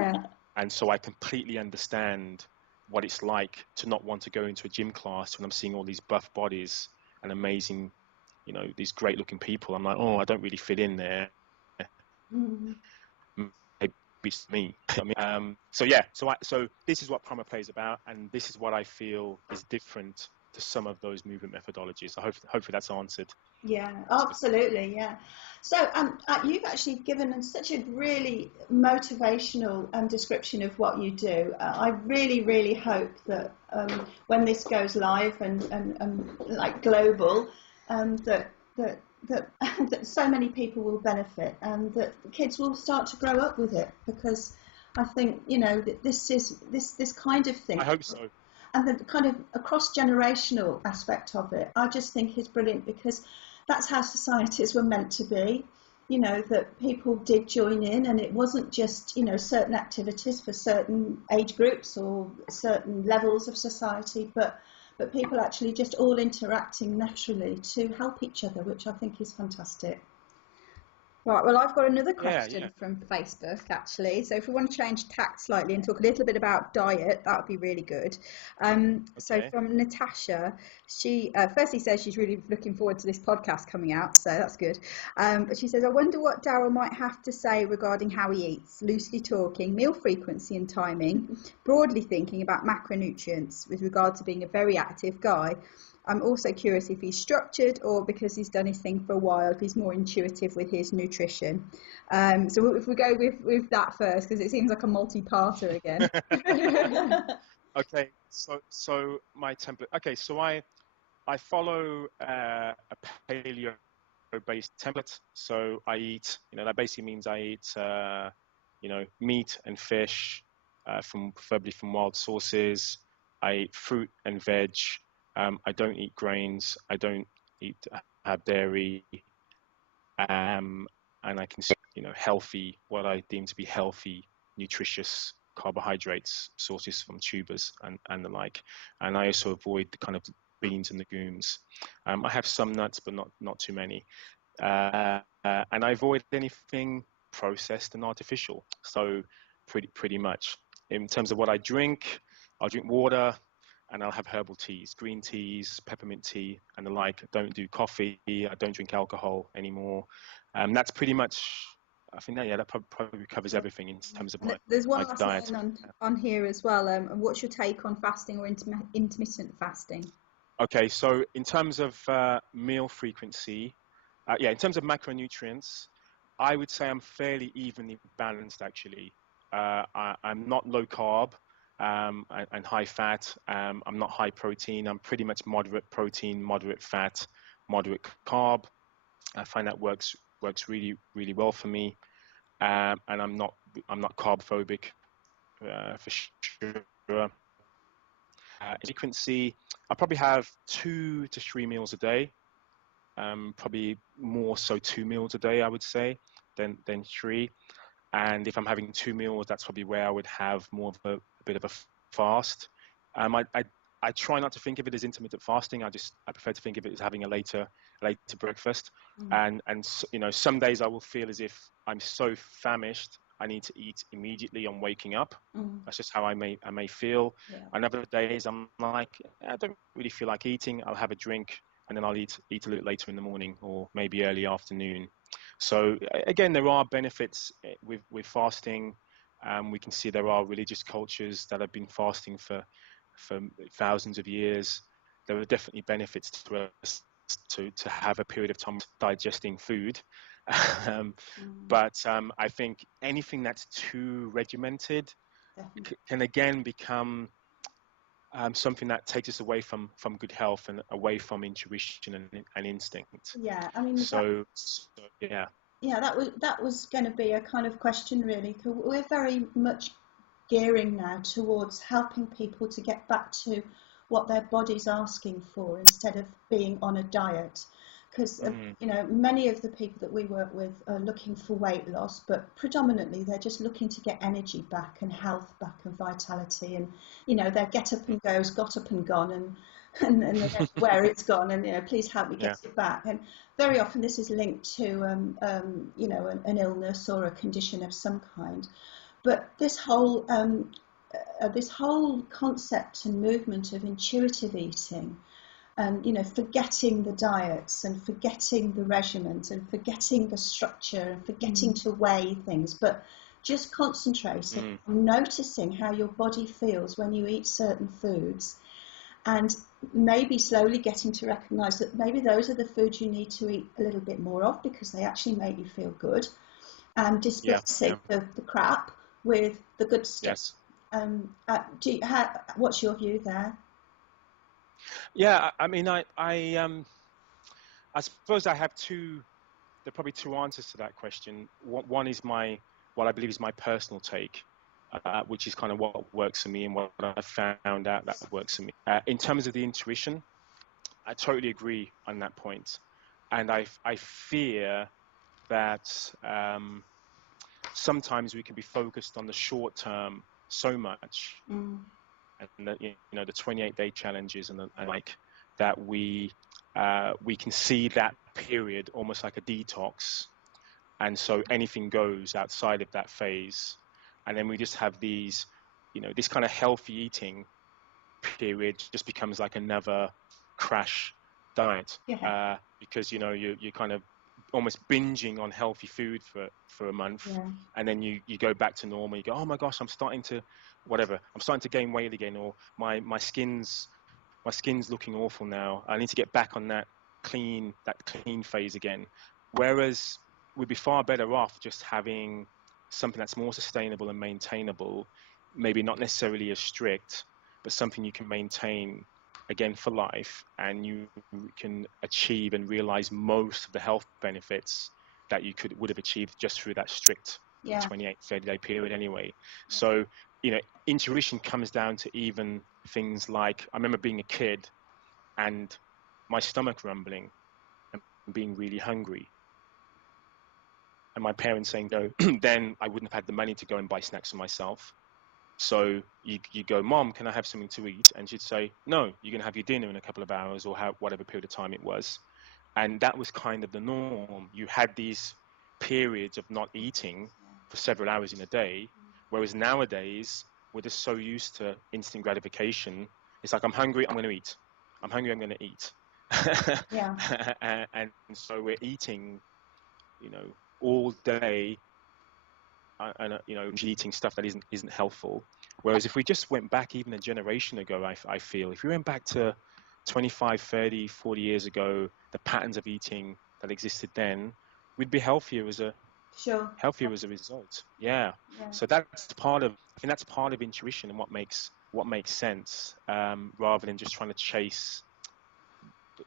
And so I completely understand what it's like to not want to go into a gym class when I'm seeing all these buff bodies and amazing, these great looking people. I'm like, oh, I don't really fit in there. Maybe it's me. So this is what Primal Play is about, and this is what I feel is different to some of those movement methodologies. Hopefully that's answered. Yeah, absolutely. Yeah. So you've actually given such a really motivational description of what you do. I really, really hope that when this goes live and like global, that so many people will benefit, and that kids will start to grow up with it, because I think that this kind of thing. I hope so. And the kind of a cross-generational aspect of it, I just think is brilliant, because that's how societies were meant to be. That people did join in, and it wasn't just certain activities for certain age groups or certain levels of society, but people actually just all interacting naturally to help each other, which I think is fantastic. Right, well, I've got another question from Facebook, actually. So if we want to change tack slightly and talk a little bit about diet, that would be really good. So from Natasha, she firstly says she's really looking forward to this podcast coming out, so that's good. But she says, I wonder what Darryl might have to say regarding how he eats, loosely talking, meal frequency and timing, broadly thinking about macronutrients with regard to being a very active guy. I'm also curious if he's structured, or because he's done his thing for a while, if he's more intuitive with his nutrition. So if we go with that first, because it seems like a multi-parter again. Okay, so my template. Okay, so I follow a paleo-based template. So I eat, that basically means I eat, meat and fish, preferably from wild sources. I eat fruit and veg. I don't eat grains. I don't have dairy. And I can, healthy, what I deem to be healthy, nutritious carbohydrates sources from tubers and the like. And I also avoid the kind of beans and legumes. I have some nuts, but not too many. And I avoid anything processed and artificial. So pretty much. In terms of what I drink, I'll drink water, and I'll have herbal teas, green teas, peppermint tea, and the like. I don't do coffee. I don't drink alcohol anymore. That's pretty much, I think that probably covers everything in terms of There's one my last diet. line on here as well. And what's your take on fasting or intermittent fasting? Okay, so in terms of meal frequency, in terms of macronutrients, I would say I'm fairly evenly balanced, actually. I'm not low carb and high fat. I'm not high protein. I'm pretty much moderate protein, moderate fat, moderate carb. I find that works really, really well for me. And I'm not carb phobic for sure. Frequency, I probably have 2 to 3 meals a day. Probably more so 2 meals a day, I would say, than 3. And if I'm having 2 meals, that's probably where I would have more of a bit of a fast. I try not to think of it as intermittent fasting. I prefer to think of it as having a later breakfast. And some days I will feel as if I'm so famished I need to eat immediately on waking up. That's just how I may feel. Yeah. On other days I'm like, I don't really feel like eating. I'll have a drink and then I'll eat a little later in the morning or maybe early afternoon. So again, there are benefits with fasting. We can see there are religious cultures that have been fasting for thousands of years. There are definitely benefits to us to have a period of time digesting food. But I think anything that's too regimented can again become something that takes us away from good health and away from intuition and instinct. Yeah, I mean, yeah. Yeah, that was going to be a kind of question, really, because we're very much gearing now towards helping people to get back to what their body's asking for instead of being on a diet. Because many of the people that we work with are looking for weight loss, but predominantly they're just looking to get energy back and health back and vitality, and their get up and go's got up and gone, and where it's gone, and please help me get it back. And very often this is linked to an illness or a condition of some kind. But this whole concept and movement of intuitive eating, forgetting the diets and forgetting the regiment and forgetting the structure and forgetting to weigh things, but just concentrating on noticing how your body feels when you eat certain foods, and maybe slowly getting to recognise that maybe those are the foods you need to eat a little bit more of because they actually make you feel good, and displacing the crap with the good stuff. Yes. What's your view there? Yeah, I mean, I suppose I have there are probably 2 answers to that question. One is what I believe is my personal take, which is kind of what works for me and what I found out that works for me. In terms of the intuition, I totally agree on that point. And I fear that sometimes we can be focused on the short term so much, and that, the 28-day challenges and like that we can see that period almost like a detox, and so anything goes outside of that phase, and then we just have these, this kind of healthy eating period just becomes like another crash diet, because you're kind of almost binging on healthy food for a month, and then you go back to normal. You go, oh my gosh, I'm starting to gain weight again, or my skin's looking awful now. I need to get back on that clean phase again. Whereas we'd be far better off just having something that's more sustainable and maintainable, maybe not necessarily as strict, but something you can maintain again for life, and you can achieve and realize most of the health benefits that you would have achieved just through that strict 28, 30-day period anyway. So, intuition comes down to even things like, I remember being a kid and my stomach rumbling and being really hungry. And my parents saying no, then I wouldn't have had the money to go and buy snacks for myself. So you go, Mom, can I have something to eat? And she'd say, no, you're going to have your dinner in a couple of hours, or whatever period of time it was. And that was kind of the norm. You had these periods of not eating for several hours in a day, whereas nowadays we're just so used to instant gratification. It's like, I'm hungry, I'm going to eat. I'm hungry, I'm going to eat. And so we're eating, all day, and eating stuff that isn't helpful. Whereas if we just went back even a generation ago, I feel if we went back to 25, 30, 40 years ago, the patterns of eating that existed then, we'd be healthier as a result. Yeah. So I think that's part of intuition and what makes sense, rather than just trying to chase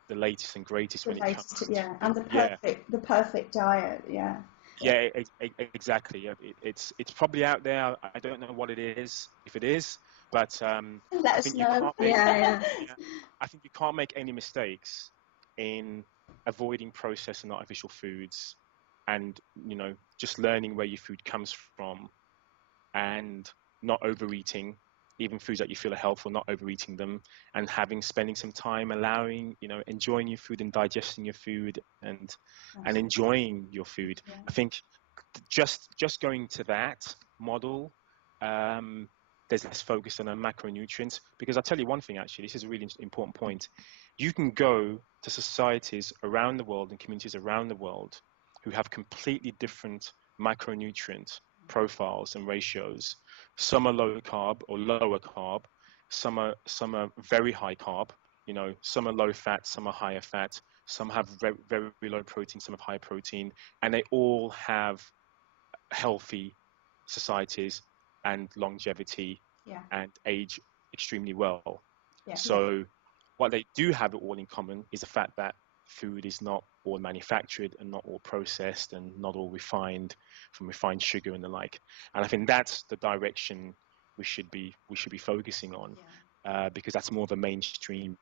the latest and greatest when it comes to, and the perfect diet. Yeah, exactly. It's probably out there. I don't know what it is, if it is, but let us know. I think you can't make any mistakes in avoiding processed and artificial foods, and just learning where your food comes from, and not overeating, even foods that you feel are helpful, not overeating them, and spending some time enjoying your food and digesting your food and enjoying your food. I think just going to that model, there's less focus on the macronutrients, because I'll tell you one thing, actually, this is a really important point. You can go to societies around the world and communities around the world who have completely different macronutrient profiles and ratios. Some are low carb or lower carb, some are very high carb, some are low fat, some are higher fat, some have very, very low protein, some have high protein, and they all have healthy societies and longevity and age extremely well. So what they do have all in common is the fact that food is not all manufactured and not all processed and not all refined from refined sugar and the like. And I think that's the direction we should be focusing on, because that's more of a mainstream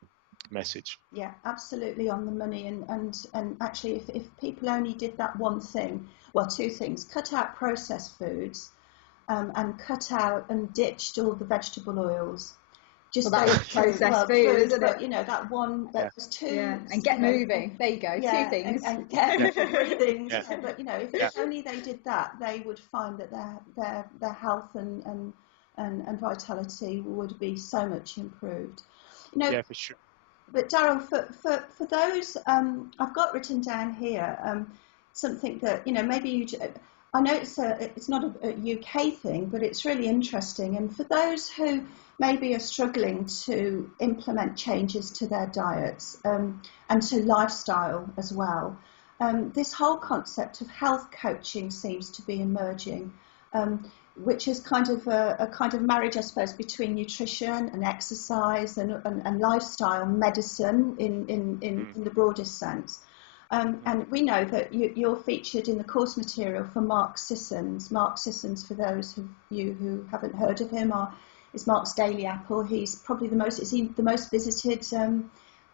message. Yeah, absolutely on the money. And actually, if people only did that one thing, well, two things: cut out processed foods, and cut out and ditched all the vegetable oils. Just that was processed food, isn't it? But, that one, that was two. Yeah, and get moving. There you go, two things. And get three things. But if only they did that, they would find that their health and vitality would be so much improved. Yeah, for sure. But Darryl, for those, I've got written down here something that maybe I know it's not a UK thing, but it's really interesting. And for those who maybe are struggling to implement changes to their diets and to lifestyle as well, this whole concept of health coaching seems to be emerging, which is kind of a kind of marriage, I suppose, between nutrition and exercise and lifestyle medicine in the broadest sense. And we know that you're featured in the course material for Mark Sissons. Mark Sissons, for those of you who haven't heard of him, is Mark's Daily Apple. He's probably the most visited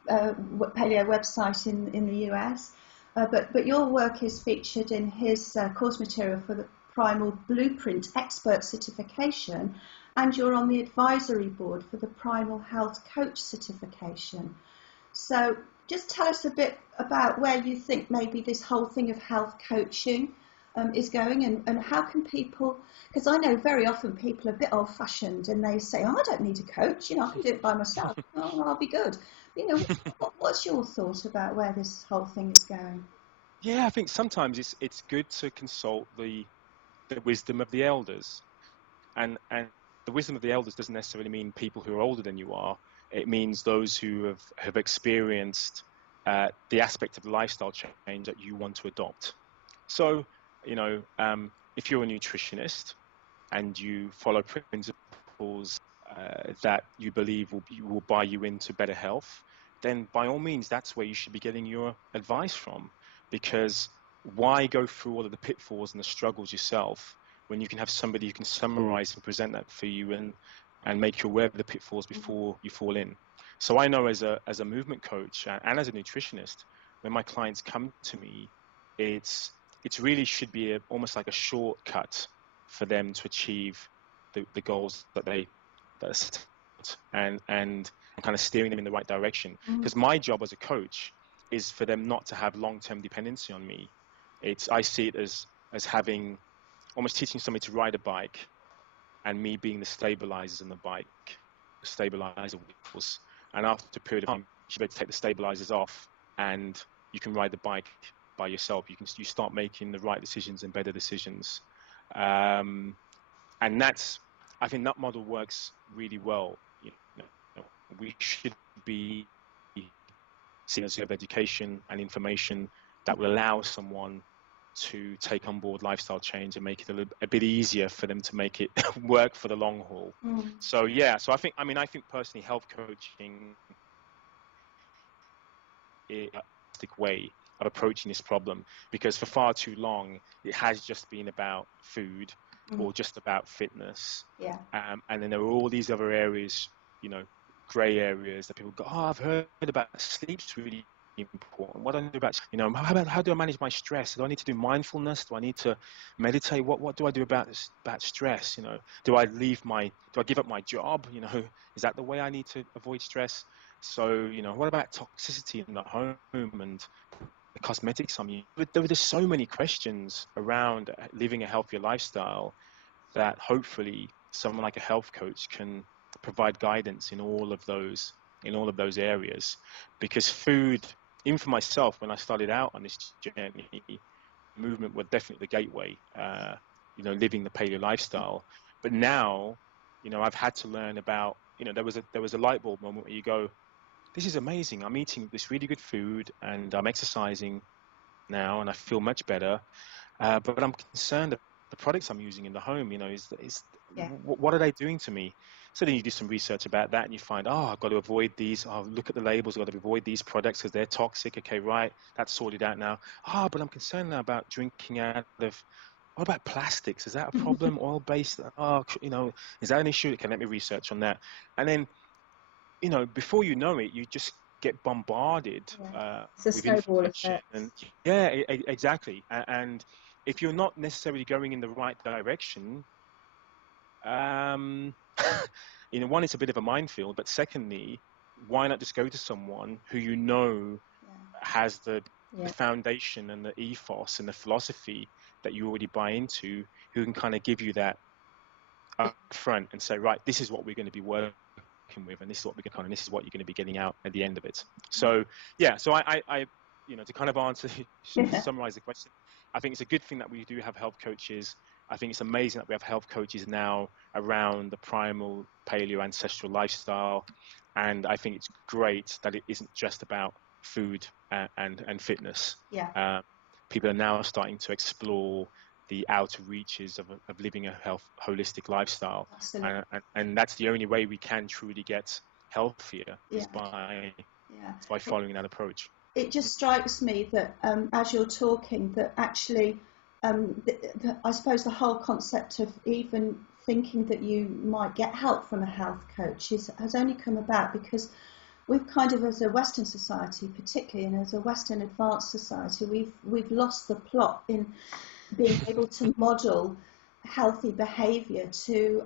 paleo website in the US. But your work is featured in his course material for the Primal Blueprint Expert Certification, and you're on the advisory board for the Primal Health Coach Certification. So just tell us a bit about where you think maybe this whole thing of health coaching is going, and how can people, because I know very often people are a bit old-fashioned and they say, I don't need a coach, I can do it by myself, I'll be good. What's your thought about where this whole thing is going? Yeah, I think sometimes it's good to consult the wisdom of the elders, and the wisdom of the elders doesn't necessarily mean people who are older than you are. It means those who have experienced the aspect of lifestyle change that you want to adopt. So, if you're a nutritionist and you follow principles that you believe will buy you into better health, then by all means, that's where you should be getting your advice from. Because why go through all of the pitfalls and the struggles yourself when you can have somebody who can summarize and present that for you and make you aware of the pitfalls before you fall in. So I know as a movement coach and as a nutritionist, when my clients come to me, it's really should be almost like a shortcut for them to achieve the goals that are set, and kind of steering them in the right direction. Because my job as a coach is for them not to have long-term dependency on me. I see it as having, almost teaching somebody to ride a bike, and me being the stabilizers in the bike, the stabilizer wheels. And after a period of time, you better take the stabilizers off, and you can ride the bike by yourself. You start making the right decisions and better decisions. And I think that model works really well. We should be seeing as of education and information that will allow someone to take on board lifestyle change and make it a bit easier for them to make it work for the long haul. So I think personally, health coaching is a holistic way of approaching this problem, because for far too long it has just been about food or just about fitness. And then there are all these other areas, gray areas that people go, I've heard about sleep's really important. What do I do about, how do I manage my stress? Do I need to do mindfulness? Do I need to meditate? What do I do about stress? Do I give up my job? Is that the way I need to avoid stress? So, what about toxicity in the home and the cosmetics I'm using? There were just so many questions around living a healthier lifestyle that hopefully someone like a health coach can provide guidance in all of those areas. Because food, even for myself, when I started out on this journey, movement was definitely the gateway, living the paleo lifestyle. But now, I've had to learn about, there was a light bulb moment where you go, this is amazing. I'm eating this really good food and I'm exercising now and I feel much better. But I'm concerned that the products I'm using in the home, what are they doing to me? So then you do some research about that and you find, I've got to avoid these. Look at the labels. I've got to avoid these products because they're toxic. Okay, right. That's sorted out now. But I'm concerned now about drinking out of, what about plastics? Is that a problem? Oil-based? Is that an issue? Okay, let me research on that. And then, before you know it, you just get bombarded with information. And exactly. And if you're not necessarily going in the right direction, one, it's a bit of a minefield, but secondly, why not just go to someone who has the foundation and the ethos and the philosophy that you already buy into, who can kind of give you that up front and say, right, this is what we're going to be working with, and this is what this is what you're going to be getting out at the end of it. So I to kind of answer, summarize the question, I think it's a good thing that we do have health coaches. I think it's amazing that we have health coaches now around the primal, paleo, ancestral lifestyle. And I think it's great that it isn't just about food and fitness. People are now starting to explore the outer reaches of living a holistic lifestyle. And that's the only way we can truly get healthier is by following that approach. It just strikes me that as you're talking, that actually I suppose the whole concept of even thinking that you might get help from a health coach has only come about because we've kind of, as a Western society particularly, and as a Western advanced society, we've lost the plot in being able to model healthy behaviour to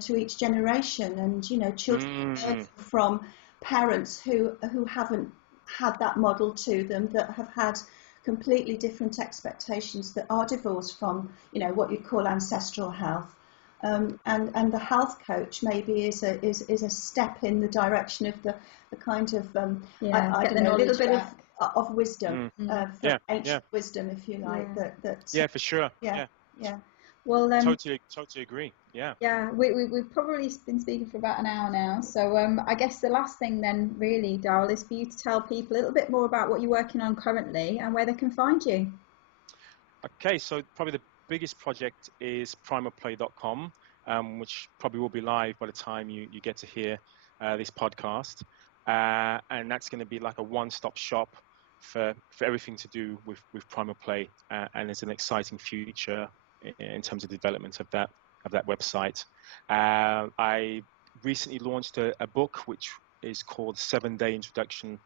to each generation, and children from parents who haven't had that model to them, that have had completely different expectations that are divorced from what you call ancestral health, and the health coach maybe is a step in the direction of the kind of I don't know, a little bit of wisdom, ancient wisdom, if you like. For sure. Well, totally agree. We've probably been speaking for about an hour now, so I guess the last thing then really, Darryl, is for you to tell people a little bit more about what you're working on currently and where they can find you. Okay, so probably the biggest project is primalplay.com. which probably will be live by the time you get to hear this podcast. And that's going to be like a one-stop shop for everything to do with Primal Play, and it's an exciting future in terms of development of that website. I recently launched a book which is called 7-Day Introduction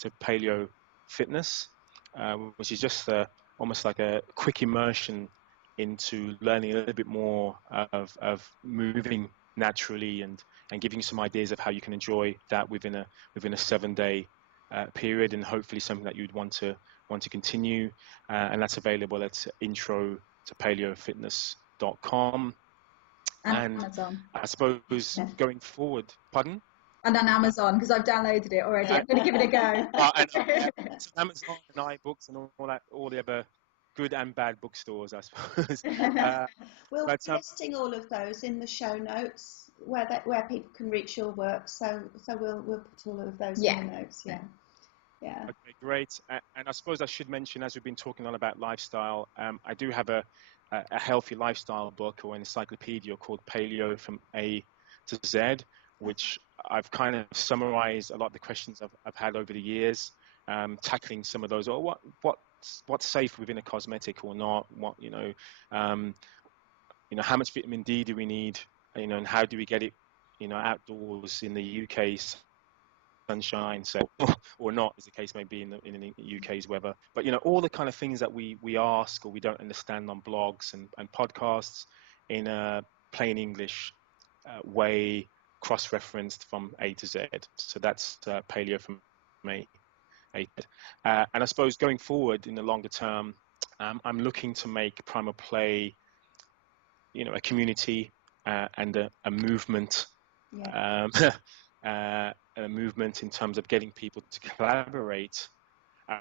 to Paleo Fitness, which is just almost like a quick immersion into learning a little bit more of moving naturally and giving you some ideas of how you can enjoy that within a 7-day period, and hopefully something that you'd want to continue. And that's available at intro to paleofitness.com. And Amazon. I suppose going forward, pardon? And on Amazon, because I've downloaded it already. I'm going to give it a go. It's Amazon and iBooks and all the other good and bad bookstores, I suppose. We'll be listing all of those in the show notes where people can reach your work. So we'll put all of those in the notes. Yeah. Okay, great. And I suppose I should mention, as we've been talking on about lifestyle, I do have a healthy lifestyle book or encyclopedia called Paleo from A to Z, which I've kind of summarized a lot of the questions I've had over the years, tackling some of those, or what's safe within a cosmetic or not, how much vitamin D do we need, and how do we get it, outdoors in the UK sunshine, or not, as the case may be in the UK's weather. But all the kind of things that we ask or we don't understand on blogs and podcasts in a plain English way, cross-referenced from A to Z. So that's Paleo from me. And I suppose going forward in the longer term, I'm looking to make Primal Play, a community and a movement. A movement in terms of getting people to collaborate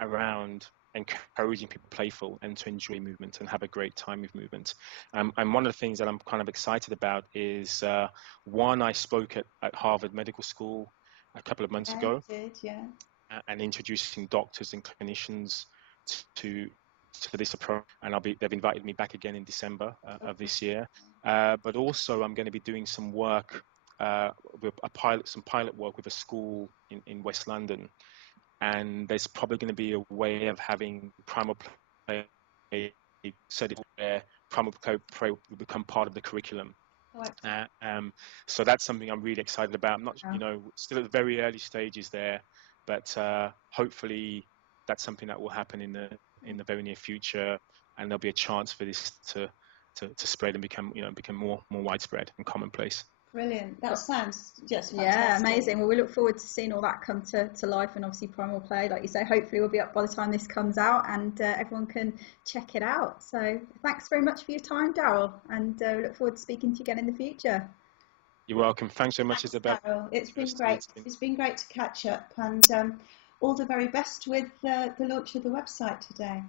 around encouraging people playful and to enjoy movement and have a great time with movement. And one of the things that I'm kind of excited about is one, I spoke at Harvard Medical School a couple of months ago. And introducing doctors and clinicians to this approach, and they've invited me back again in December of this year. But also I'm going to be doing some work with some pilot work with a school in West London, and there's probably going to be a way of having Primal Play where Primal Play will become part of the curriculum. So that's something I'm really excited about. I'm not, still at the very early stages there, but hopefully that's something that will happen in the very near future, and there'll be a chance for this to spread and become more widespread and commonplace. Brilliant. That sounds just fantastic. Yeah, amazing. Well, we look forward to seeing all that come to life, and obviously Primal Play, like you say, hopefully will be up by the time this comes out, and everyone can check it out. So thanks very much for your time, Darryl, and we look forward to speaking to you again in the future. You're welcome. Thanks so much, Isabel. Darryl. It's been great. It's been great to catch up, and all the very best with the launch of the website today.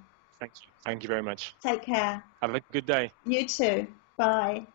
Thank you very much. Take care. Have a good day. You too. Bye.